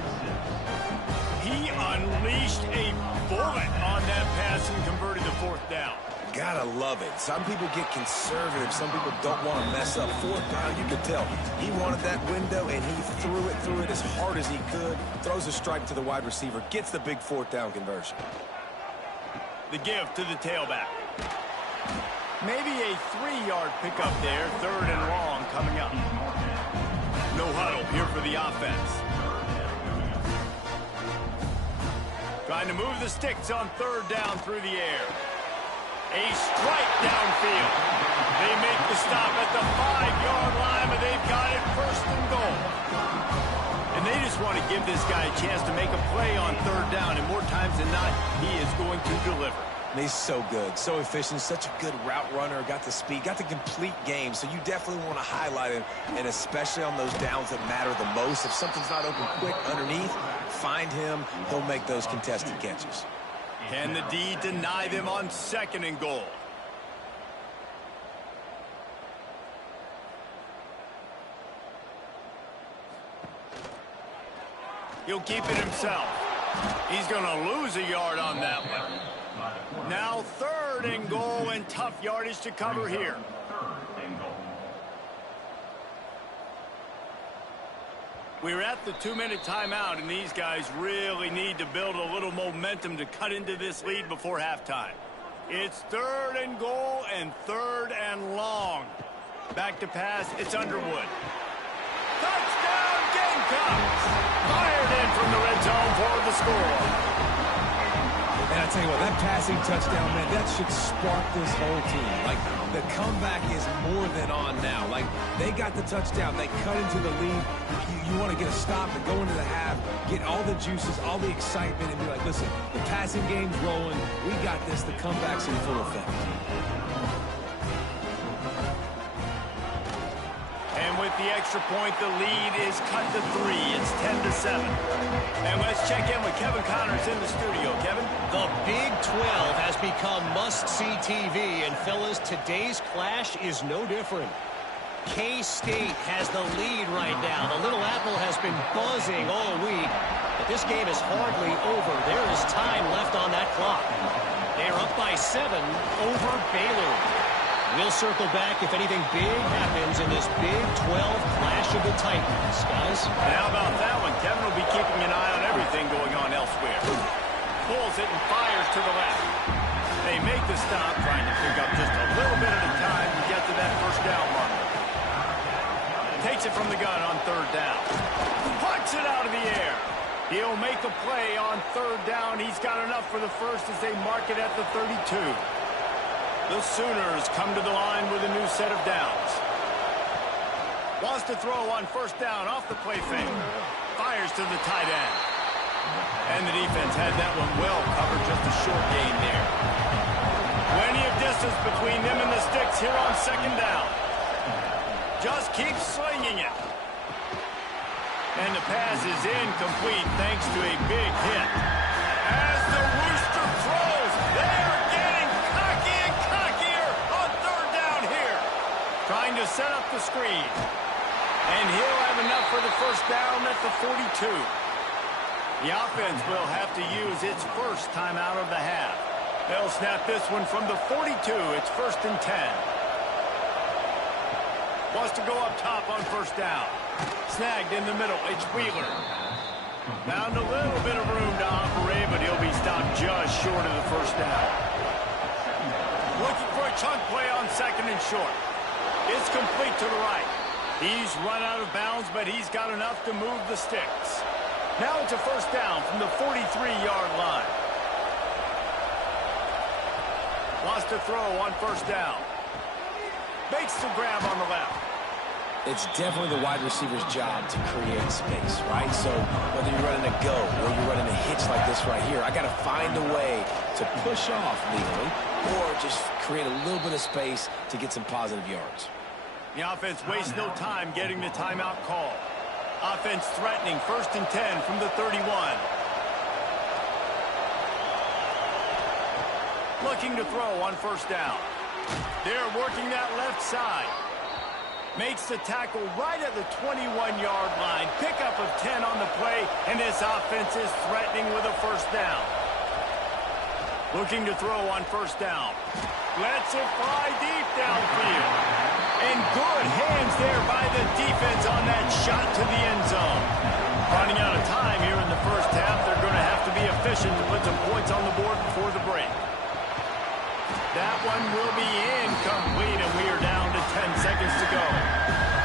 He unleashed a bullet on that pass and converted to fourth down. Gotta love it. Some people get conservative. Some people don't want to mess up. Fourth down, you can tell. He wanted that window, and he threw it as hard as he could. Throws a strike to the wide receiver. Gets the big fourth down conversion. The give to the tailback. Maybe a 3-yard pickup there. Third and long coming up. No huddle here for the offense. Trying to move the sticks on third down through the air. A strike downfield. They make the stop at the 5-yard line, but they've got it first and goal. And they just want to give this guy a chance to make a play on third down, and more times than not, he is going to deliver. He's so good, so efficient, such a good route runner, got the speed, got the complete game, so you definitely want to highlight him, and especially on those downs that matter the most. If something's not open quick underneath, find him, he'll make those contested catches. Can the D deny them on second and goal? He'll keep it himself. He's going to lose a yard on that one. Now third and goal, and tough yardage to cover here. We're at the 2-minute timeout, and these guys really need to build a little momentum to cut into this lead before halftime. It's third and goal and third and long. Back to pass, it's Underwood. Touchdown Gamecocks! Fired in from the red zone for the score. And I tell you what, that passing touchdown, man, that should spark this whole team. Like, the comeback is more than on now. Like, they got the touchdown. They cut into the lead. You want to get a stop and go into the half, get all the juices, all the excitement, and be like, listen, the passing game's rolling. We got this. The comeback's in full effect. And with the extra point, the lead is cut to 3. It's 10-7. And let's check in with Kevin Connors in the studio. Kevin? The Big 12 has become must-see TV, and fellas, today's clash is no different. K-State has the lead right now. The Little Apple has been buzzing all week, but this game is hardly over. There is time left on that clock. They're up by 7 over Baylor. We'll circle back if anything big happens in this Big 12 clash of the Titans, guys. And how about that one? Kevin will be keeping an eye on everything going on elsewhere. Pulls it and fires to the left. They make the stop, trying to pick up just a little bit at a time to get to that first down marker. Takes it from the gun on third down. Punts it out of the air. He'll make a play on third down. He's got enough for the first as they mark it at the 32. The Sooners come to the line with a new set of downs. Wants to throw on first down off the play fake. Fires to the tight end. And the defense had that one well covered, just a short gain there. Plenty of distance between them and the sticks here on second down. Just keeps slinging it. And the pass is incomplete thanks to a big hit. As the Rooster throws, they are getting cocky and cockier on third down here. Trying to set up the screen. And he'll have enough for the first down at the 42. The offense will have to use its first timeout of the half. They'll snap this one from the 42. It's first and 10. Wants to go up top on first down. Snagged in the middle. It's Wheeler. Found a little bit of room to operate, but he'll be stopped just short of the first down. Looking for a chunk play on second and short. It's complete to the right. He's run out of bounds, but he's got enough to move the sticks. Now it's a first down from the 43-yard line. Wants to throw on first down. Makes the grab on the left. It's definitely the wide receiver's job to create space, right? So whether you're running a go or you're running a hitch like this right here, I got to find a way to push off legally or just create a little bit of space to get some positive yards. The offense wastes no time getting the timeout call. Offense threatening 1st and 10 from the 31. Looking to throw on 1st down. They're working that left side. Makes the tackle right at the 21-yard line. Pickup of 10 on the play, and this offense is threatening with a 1st down. Looking to throw on 1st down. Lets it fly deep downfield. And good hands there by the defense on that shot to the end zone. Running out of time here in the 1st half. They're going to have to be efficient to put some points on the board before the break. That one will be incomplete, and we are down to 10 seconds to go.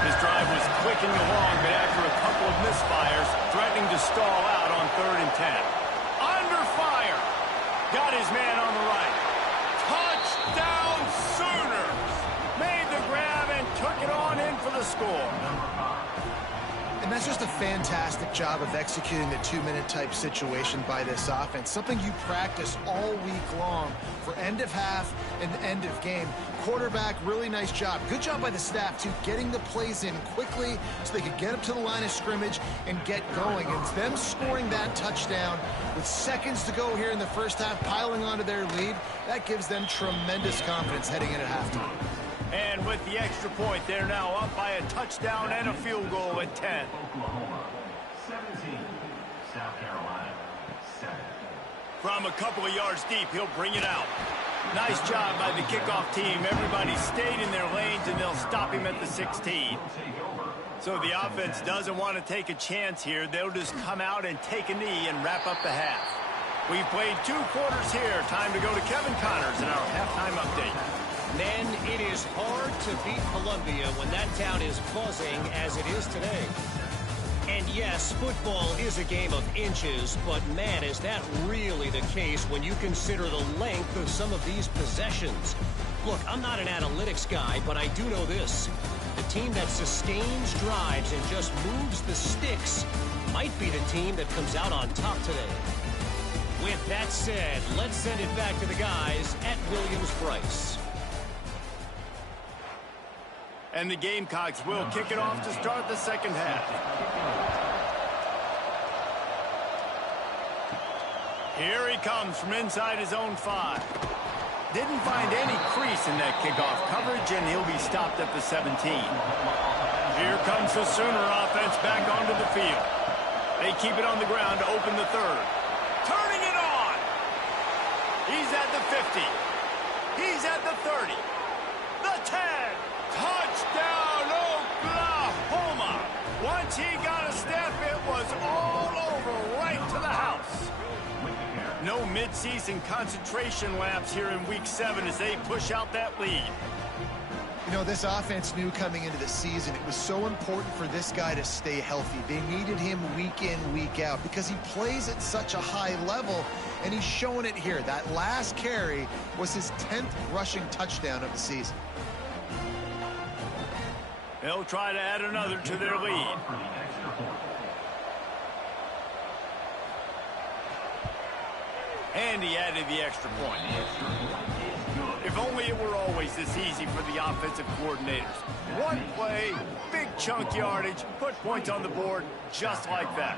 This drive was clicking along, but after a couple of misfires, threatening to stall out on 3rd and 10. Under fire. Got his man on the right. Touchdown Sooners. Made the grab and took it on in for the score. And that's just a fantastic job of executing the 2-minute type situation by this offense. Something you practice all week long for end of half and end of game. Quarterback, really nice job. Good job by the staff, too, getting the plays in quickly so they could get up to the line of scrimmage and get going. And them scoring that touchdown with seconds to go here in the 1st half, piling onto their lead, that gives them tremendous confidence heading in at halftime. And with the extra point, they're now up by a touchdown and a field goal at 10. Oklahoma 17, South Carolina 7. From a couple of yards deep, he'll bring it out. Nice job by the kickoff team. Everybody stayed in their lanes, and they'll stop him at the 16. So the offense doesn't want to take a chance here. They'll just come out and take a knee and wrap up the half. We've played 2 quarters here. Time to go to Kevin Connors in our halftime update. Men, it is hard to beat Columbia when that town is buzzing as it is today. And yes, football is a game of inches, but man, is that really the case when you consider the length of some of these possessions. Look, I'm not an analytics guy, but I do know this. The team that sustains drives and just moves the sticks might be the team that comes out on top today. With that said, let's send it back to the guys at Williams-Brice. And the Gamecocks will kick it off to start the 2nd half. Here he comes from inside his own 5. Didn't find any crease in that kickoff coverage, and he'll be stopped at the 17. Here comes the Sooner offense back onto the field. They keep it on the ground to open the 3rd. Turning it on! He's at the 50. He's at the 30. The 10. Touchdown, Oklahoma! Once he got a step, it was all over right to the house. No midseason concentration laps here in Week 7 as they push out that lead. You know, this offense knew coming into the season it was so important for this guy to stay healthy. They needed him week in, week out because he plays at such a high level, and he's showing it here. That last carry was his 10th rushing touchdown of the season. They'll try to add another to their lead. And he added the extra point. If only it were always this easy for the offensive coordinators. One play, big chunk yardage, put points on the board just like that.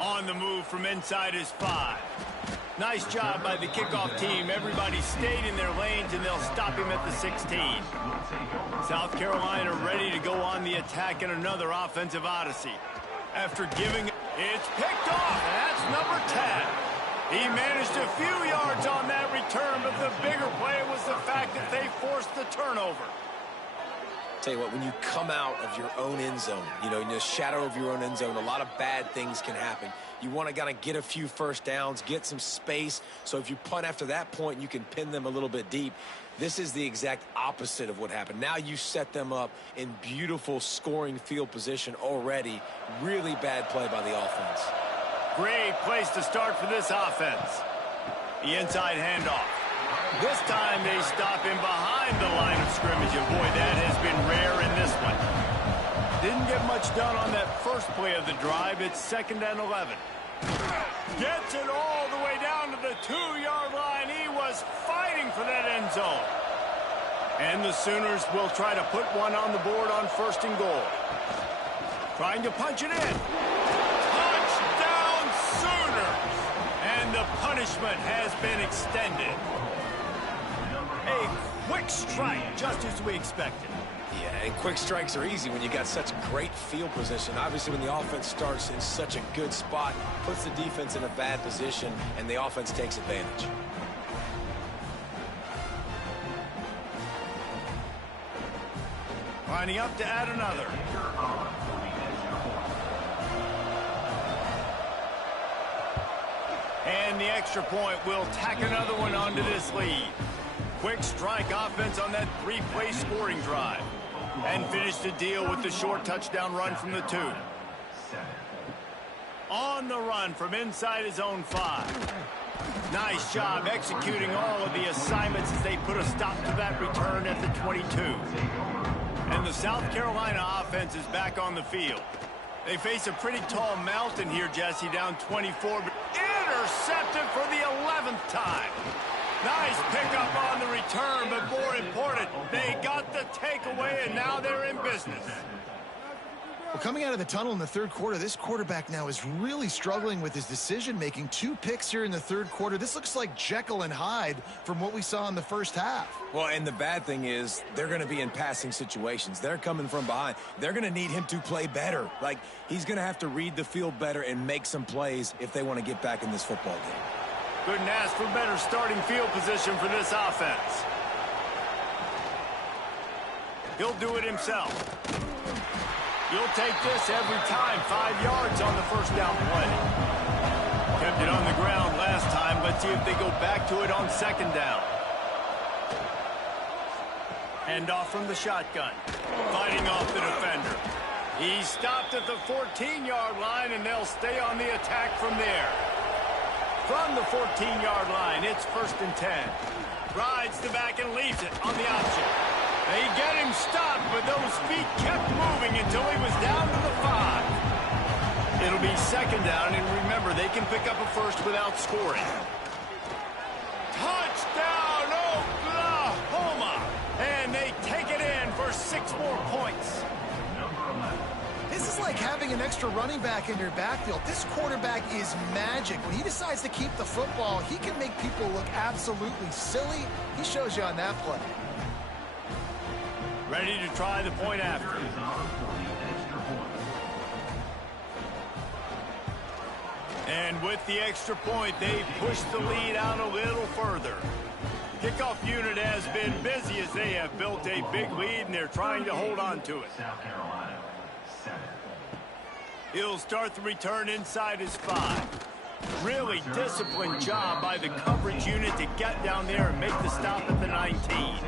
On the move from inside his 5. Nice job by the kickoff team. Everybody stayed in their lanes, and they'll stop him at the 16. South Carolina ready to go on the attack in another offensive odyssey. After giving, it's picked off, and that's number 10. He managed a few yards on that return, but the bigger play was the fact that they forced the turnover. Tell you what, when you come out of your own end zone, you know, in the shadow of your own end zone, a lot of bad things can happen. You want to kind of get a few 1st downs, get some space, so if you punt after that point, you can pin them a little bit deep. This is the exact opposite of what happened. Now you set them up in beautiful scoring field position already. Really bad play by the offense. Great place to start for this offense. The inside handoff. This time they stop him behind the line of scrimmage, and boy, that has been rare in this one. Didn't get much done on that first play of the drive. It's 2nd and 11. Gets it all the way down to the 2-yard line. He was fighting for that end zone. And the Sooners will try to put one on the board on 1st and goal. Trying to punch it in. Touchdown Sooners! And the punishment has been extended. A quick strike, just as we expected. Yeah, and quick strikes are easy when you got such great field position. Obviously, when the offense starts in such a good spot, puts the defense in a bad position, and the offense takes advantage. Lining up to add another. And the extra point will tack another one onto this lead. Quick strike offense on that 3-play scoring drive. And finish the deal with the short touchdown run from the 2. On the run from inside his own 5. Nice job executing all of the assignments as they put a stop to that return at the 22. And the South Carolina offense is back on the field. They face a pretty tall mountain here, Jesse, down 24, but intercepted for the 11th time. Nice pickup on the return, but more important, they got the takeaway, and now they're in business. Well, coming out of the tunnel in the third quarter, this quarterback now is really struggling with his decision-making. 2 picks here in the third quarter. This looks like Jekyll and Hyde from what we saw in the first half. Well, and the bad thing is they're going to be in passing situations. They're coming from behind. They're going to need him to play better. Like, he's going to have to read the field better and make some plays if they want to get back in this football game. Couldn't ask for better starting field position for this offense. He'll do it himself. You'll take this every time. 5 yards on the first down play. Kept it on the ground last time. Let's see if they go back to it on 2nd down. Hand off from the shotgun. Fighting off the defender. He stopped at the 14-yard line, and they'll stay on the attack from there. From the 14-yard line, it's 1st and 10. Rides the back and leaves it on the option. They get him stopped, but those feet kept moving until he was down to the 5. It'll be 2nd down, and remember, they can pick up a first without scoring. Touchdown, Oklahoma! And they take it in for 6 more points. This is like having an extra running back in your backfield. This quarterback is magic. When he decides to keep the football, he can make people look absolutely silly. He shows you on that play. Ready to try the point after. And with the extra point, they push the lead out a little further. Kickoff unit has been busy as they have built a big lead, and they're trying to hold on to it. South Carolina, 7. He'll start the return inside his 5. Really disciplined job by the coverage unit to get down there and make the stop at the 19.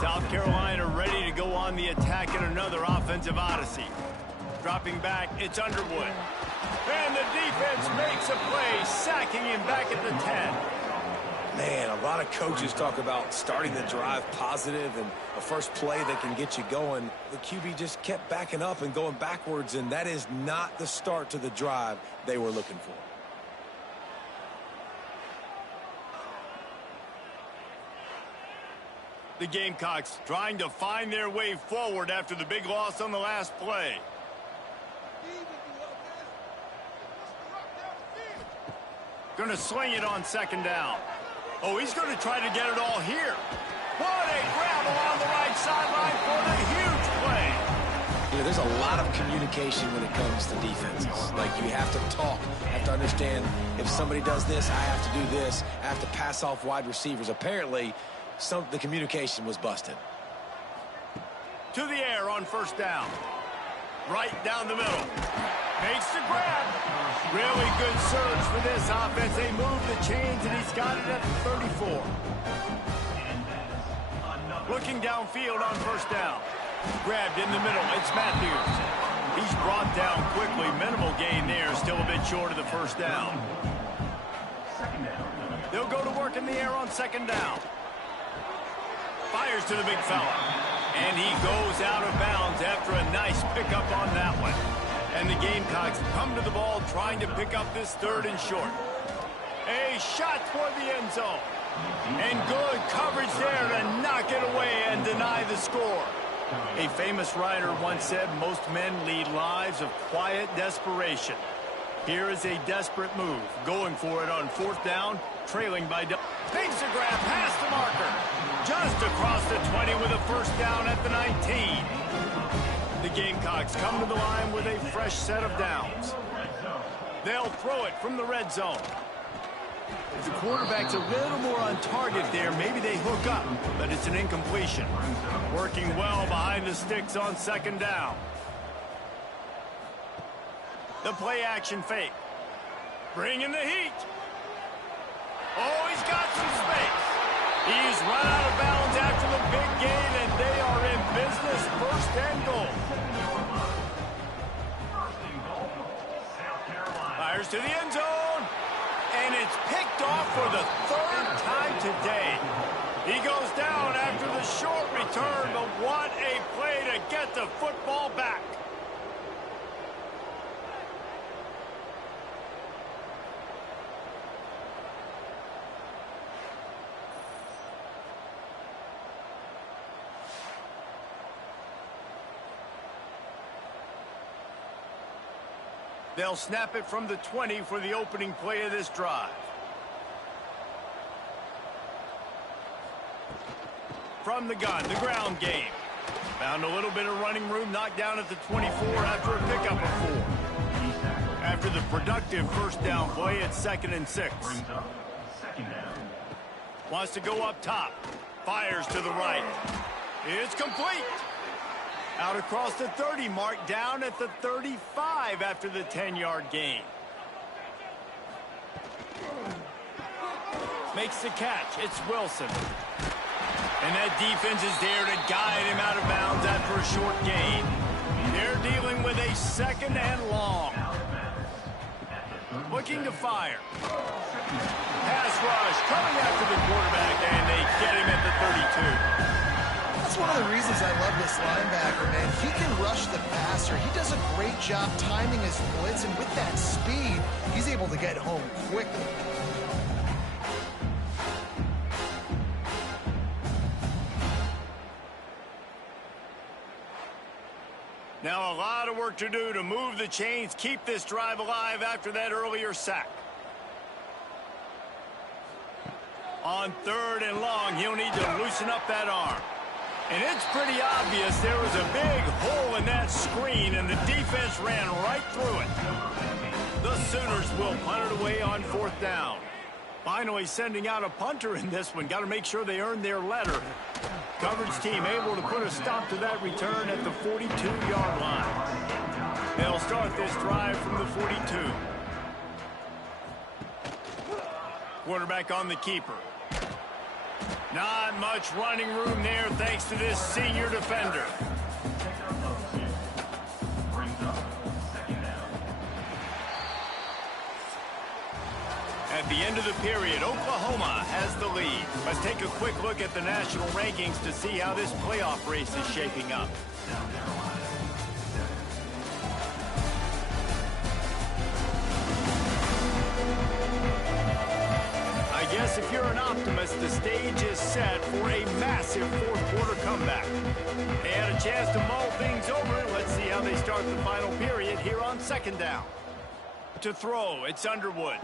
South Carolina ready to go on the attack in another offensive odyssey. Dropping back, it's Underwood. And the defense makes a play, sacking him back at the 10. Man, a lot of coaches talk about starting the drive positive and a first play that can get you going. The QB just kept backing up and going backwards, and that is not the start to the drive they were looking for. The Gamecocks trying to find their way forward after the big loss on the last play. Going to sling it on 2nd down. Oh, he's going to try to get it all here. What a grab along the right sideline for the huge play. You know, there's a lot of communication when it comes to defenses. Like, you have to talk, have to understand if somebody does this, I have to do this. I have to pass off wide receivers. Apparently, the communication was busted. To the air on 1st down. Right down the middle. Makes the grab. Really good surge for this offense. They move the chains, and he's got it at the 34. Looking downfield on 1st down. Grabbed in the middle. It's Matthews. He's brought down quickly. Minimal gain there. Still a bit short of the 1st down. They'll go to work in the air on 2nd down. Fires to the big fella. And he goes out of bounds after a nice pickup on that one. And the Gamecocks come to the ball trying to pick up this 3rd and short. A shot toward the end zone. And good coverage there to knock it away and deny the score. A famous writer once said most men lead lives of quiet desperation. Here is a desperate move, going for it on 4th down, trailing by... Takes a grab past the marker. Just across the 20 with a first down at the 19. The Gamecocks come to the line with a fresh set of downs. They'll throw it from the red zone. If the quarterback's a little more on target there, maybe they hook up, but it's an incompletion. Working well behind the sticks on 2nd down. The play-action fake. Bringing the heat. Oh, he's got some space. He's run out of bounds after the big gain, and they are in business, 1st and goal. Fires to the end zone. And it's picked off for the 3rd time today. He goes down after the short return, but what a play to get the football back. They'll snap it from the 20 for the opening play of this drive. From the gun, the ground game. Found a little bit of running room, knocked down at the 24 after a pickup of 4. After the productive first down play, it's 2nd and 6. Wants to go up top. Fires to the right. It's complete. Out across the 30 mark, down at the 35 after the 10-yard gain. Makes the catch. It's Wilson. And that defense is there to guide him out of bounds after a short gain. They're dealing with a 2nd and long. Looking to fire. Pass rush coming after the quarterback, and they get him at the 32. That's one of the reasons I love this linebacker, man. He can rush the passer. He does a great job timing his blitz, and with that speed, he's able to get home quickly. Now a lot of work to do to move the chains, keep this drive alive after that earlier sack. On 3rd and long, he'll need to loosen up that arm. And it's pretty obvious there was a big hole in that screen, and the defense ran right through it. The Sooners will punt it away on 4th down. Finally sending out a punter in this one. Got to make sure they earn their letter. Coverage team able to put a stop to that return at the 42-yard line. They'll start this drive from the 42. Quarterback on the keeper. Not much running room there thanks to this senior defender. At the end of the period, Oklahoma has the lead. Let's take a quick look at the national rankings to see how this playoff race is shaping up. I guess if you're an optimist, the stage is set for a massive 4th quarter comeback. They had a chance to mull things over. Let's see how they start the final period here on 2nd down. To throw, it's Underwood.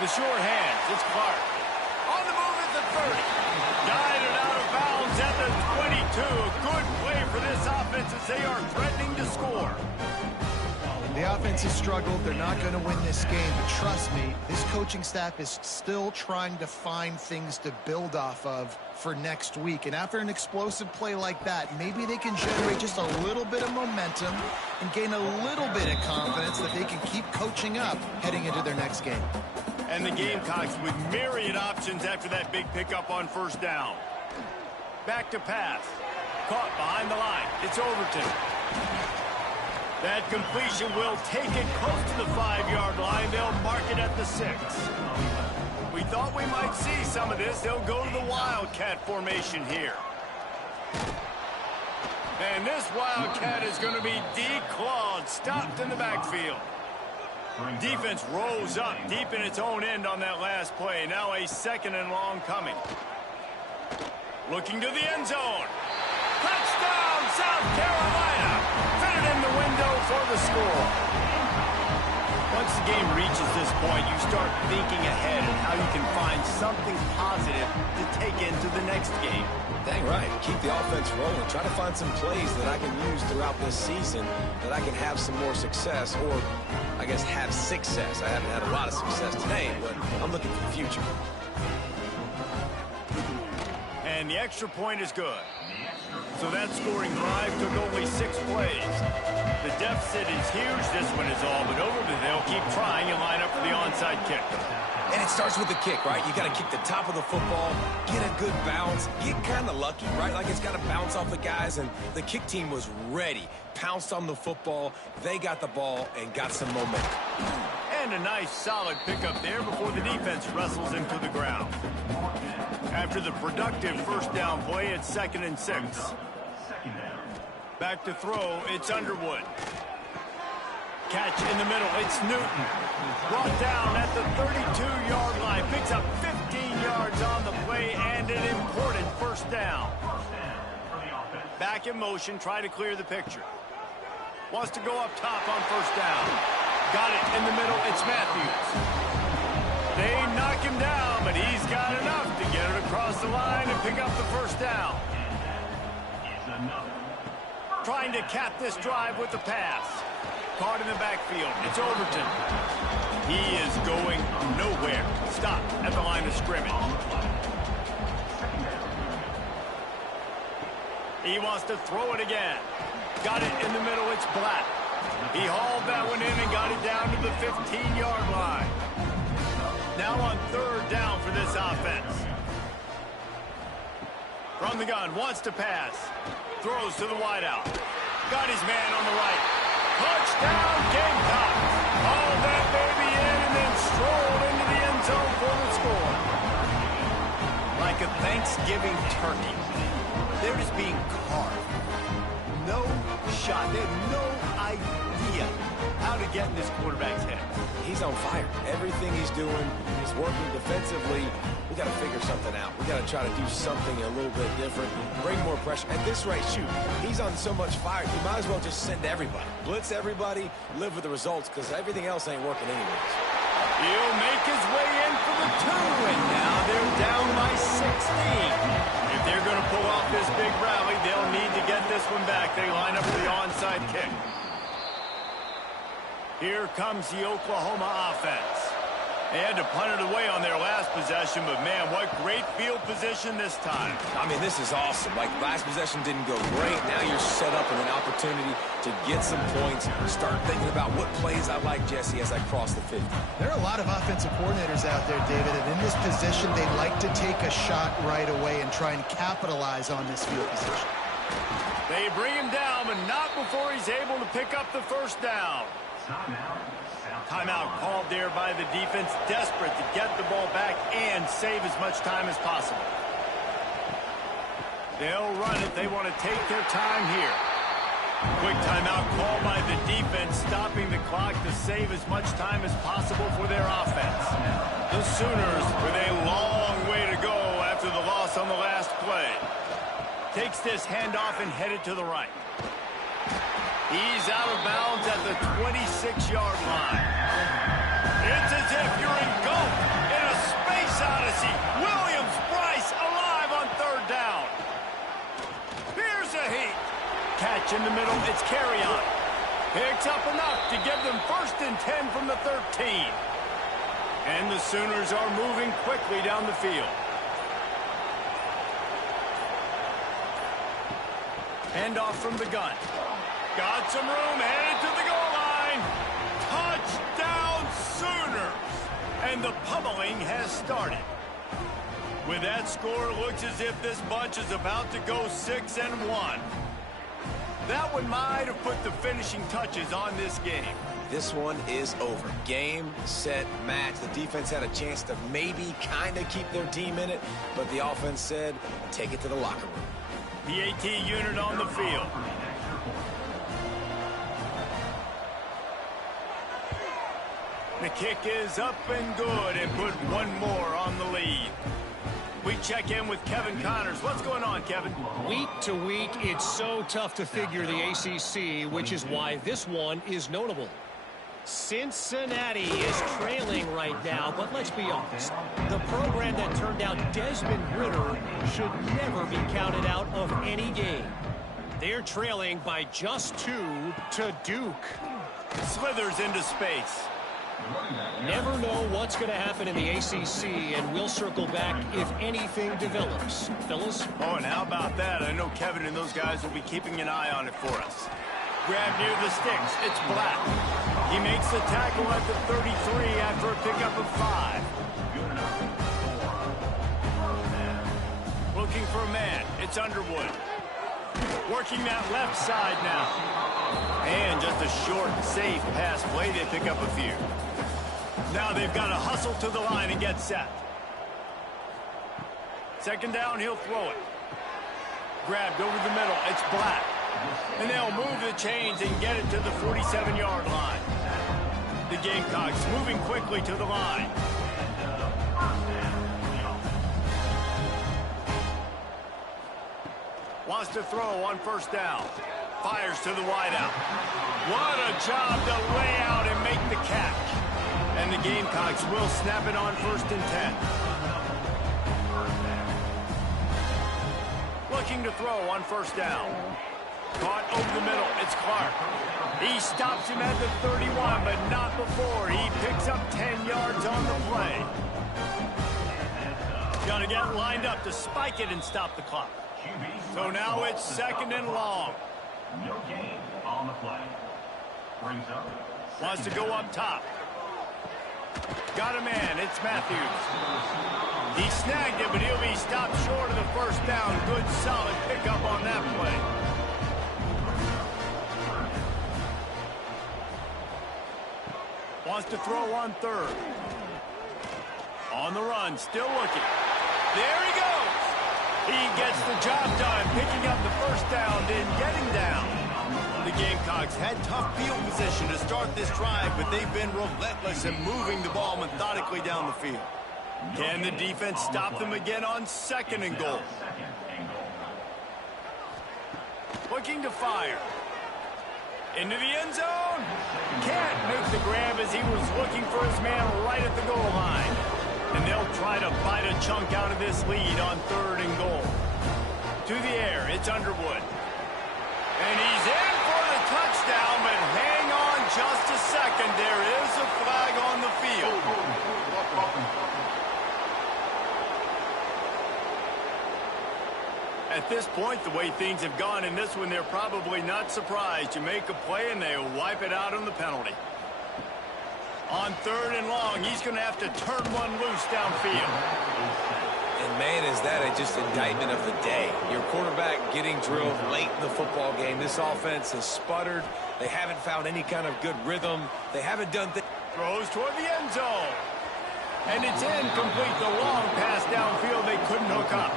The short hands, it's Clark. On the move at the 30. Guided out of bounds at the 22. A good play for this offense as they are threatening to score. The offense has struggled. They're not going to win this game. But trust me, this coaching staff is still trying to find things to build off of for next week. And after an explosive play like that, maybe they can generate just a little bit of momentum and gain a little bit of confidence that they can keep coaching up heading into their next game. And the Gamecocks with myriad options after that big pickup on 1st down. Back to pass. Caught behind the line. It's Overton. That completion will take it close to the 5-yard line. They'll mark it at the 6. We thought we might see some of this. They'll go to the Wildcat formation here. And this Wildcat is going to be declawed, stopped in the backfield. Defense rolls up deep in its own end on that last play. Now a 2nd and long coming. Looking to the end zone. Touchdown, South Carolina. Fitted in the window for the score. Once the game reaches this point, you start thinking ahead and how you can find something positive to take into the next game. Dang right. Keep the offense rolling. Try to find some plays that I can use throughout this season that I can have some more success, or I guess have success. I haven't had a lot of success today, but I'm looking for the future. And the extra point is good. So that scoring drive took only 6 plays. The deficit is huge. This one is all but over, but they'll keep trying and line up for the onside kick. And it starts with the kick, right? You got to kick the top of the football, get a good bounce, get kind of lucky, right? Like it's got to bounce off the guys, and the kick team was ready. Pounced on the football, they got the ball, and got some momentum. And a nice solid pickup there before the defense wrestles him to the ground. After the productive first down play, it's 2nd and 6. Back to throw, it's Underwood. Catch in the middle, it's Newton. Brought down at the 32-yard line. Picks up 15 yards on the play and an important first down. Back in motion, try to clear the picture. Wants to go up top on first down. Got it in the middle, it's Matthews. They knock him down, but he's got enough to get it across the line and pick up the first down. Trying to cap this drive with the pass. Caught in the backfield. It's Overton. He is going nowhere. Stop at the line of scrimmage. He wants to throw it again. Got it in the middle. It's Black. He hauled that one in and got it down to the 15-yard line. Now on 3rd down for this offense. From the gun, wants to pass. Throws to the wideout. Got his man on the right. Touchdown, Gamecocks. Hauled that baby in and then strolled into the end zone for the score. Like a Thanksgiving turkey, they're just being carved. No shot. They have no idea how to get in this quarterback's head. He's on fire. Everything he's doing is working defensively. We got to figure something out. We got to try to do something a little bit different. Bring more pressure. At this rate, shoot, he's on so much fire. You might as well just send everybody. Blitz everybody, live with the results, because everything else ain't working anyways. He'll make his way in for the 2, and now they're down by 16. If they're going to pull off this big rally, they'll need to get this one back. They line up for the onside kick. Here comes the Oklahoma offense. They had to punt it away on their last possession, but man, what great field position this time. I mean, this is awesome. Like, last possession didn't go great. Now you're set up with an opportunity to get some points. Start thinking about what plays I like, Jesse, as I cross the 50. There are a lot of offensive coordinators out there, David, and in this position, they like to take a shot right away and try and capitalize on this field position. They bring him down, but not before he's able to pick up the first down. Timeout called there by the defense, desperate to get the ball back and save as much time as possible. They'll run it. They want to take their time here. Quick timeout called by the defense, stopping the clock to save as much time as possible for their offense. The Sooners with a long way to go after the loss on the last play. Takes this handoff and headed to the right. He's out of bounds at the 26-yard line. It's as if you're engulfed in a space odyssey. Williams-Brice alive on 3rd down. Here's a heat. Catch in the middle. It's Carrion. Picks up enough to give them 1st and 10 from the 13. And the Sooners are moving quickly down the field. Handoff from the gun. Got some room, headed to the goal line. Touchdown, Sooners! And the pummeling has started. With that score, it looks as if this bunch is about to go 6-1. That one might have put the finishing touches on this game. This one is over. Game, set, match. The defense had a chance to maybe kind of keep their team in it, but the offense said, take it to the locker room. PAT unit on the field. The kick is up and good and put one more on the lead. We check in with Kevin Connors. What's going on, Kevin? Week to week, it's so tough to figure the ACC, which is why this one is notable. Cincinnati is trailing right now, but let's be honest. The program that turned out Desmond Ridder should never be counted out of any game. They're trailing by just 2 to Duke. Slithers into space. Never know what's going to happen in the ACC, and we'll circle back if anything develops. Phyllis? Oh, and how about that? I know Kevin and those guys will be keeping an eye on it for us. Grab near the sticks. It's Black. He makes the tackle at the 33 after a pickup of 5. Looking for a man. It's Underwood. Working that left side now. And just a short, safe pass play. They pick up a few. Now they've got to hustle to the line and get set. Second down, he'll throw it. Grabbed over the middle. It's Black. And they'll move the chains and get it to the 47-yard line. The Gamecocks moving quickly to the line. Wants to throw on first down. Fires to the wideout. What a job to lay out and make the catch. And the Gamecocks will snap it on 1st and 10. Looking to throw on first down. Caught over the middle. It's Clark. He stops him at the 31, but not before. He picks up 10 yards on the play. Got to get lined up to spike it and stop the clock. So now it's 2nd and long. No gain on the play. Brings up. Wants to go up top. Got a man. It's Matthews. He snagged it, but he'll be stopped short of the first down. Good, solid pickup on that play. Wants to throw on 3rd. On the run, still looking. There he goes. He gets the job done, picking up the first down, then getting down. The Gamecocks had tough field position to start this drive, but they've been relentless in moving the ball methodically down the field. Can the defense stop them again on 2nd and goal? Looking to fire. Into the end zone. Can't make the grab as he was looking for his man right at the goal line. And they'll try to bite a chunk out of this lead on 3rd and goal. To the air, it's Underwood. And he's in for the touchdown, but hang on just a second. There is a flag on the field. At this point, the way things have gone in this one, they're probably not surprised. You make a play and they wipe it out on the penalty. On 3rd and long, he's going to have to turn one loose downfield. And man, is that just indictment of the day. Your quarterback getting drilled late in the football game. This offense has sputtered. They haven't found any kind of good rhythm. They haven't done things. Throws toward the end zone. And it's incomplete. The long pass downfield they couldn't hook up.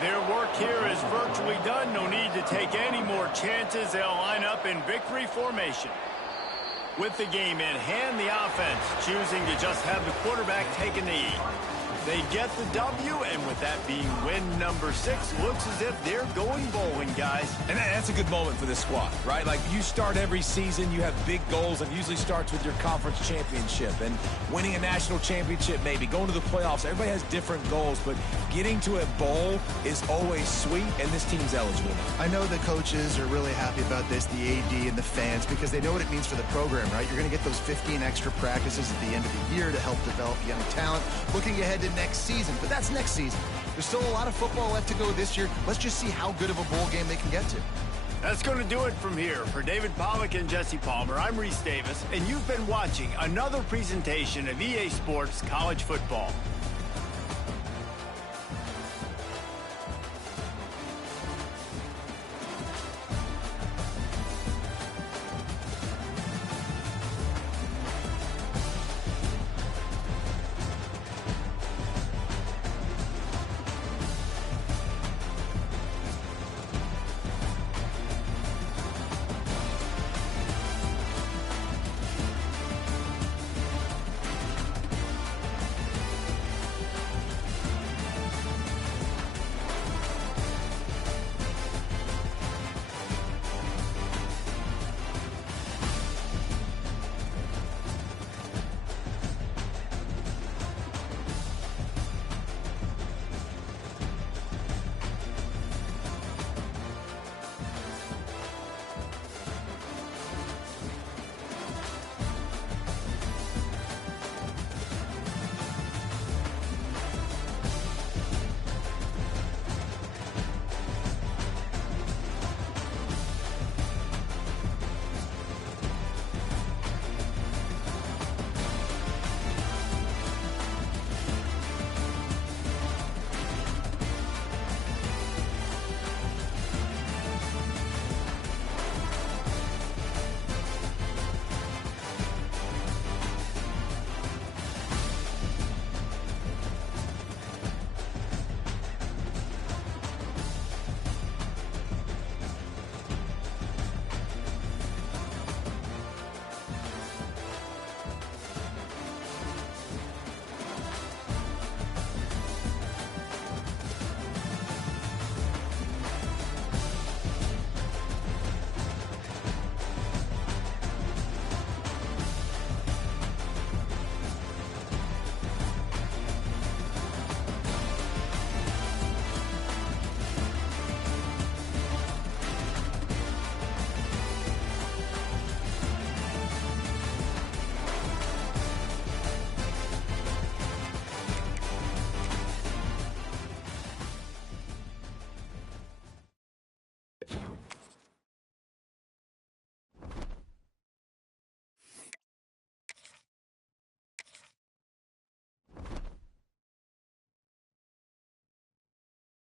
Their work here is virtually done. No need to take any more chances. They'll line up in victory formation. With the game in hand, the offense choosing to just have the quarterback take a knee. They get the W, and with that being win number 6, looks as if they're going bowling, guys. And that's a good moment for this squad, right? Like, you start every season, you have big goals, and usually starts with your conference championship and winning a national championship, maybe going to the playoffs. Everybody has different goals, but getting to a bowl is always sweet, and this team's eligible. I know the coaches are really happy about this, the AD and the fans, because they know what it means for the program, right? You're going to get those 15 extra practices at the end of the year to help develop young talent. Looking ahead to next season, but that's next season. There's still a lot of football left to go this year. Let's just see how good of a bowl game they can get to. That's going to do it from here. For David Pollack and Jesse Palmer, I'm Reese Davis, and you've been watching another presentation of EA Sports College Football.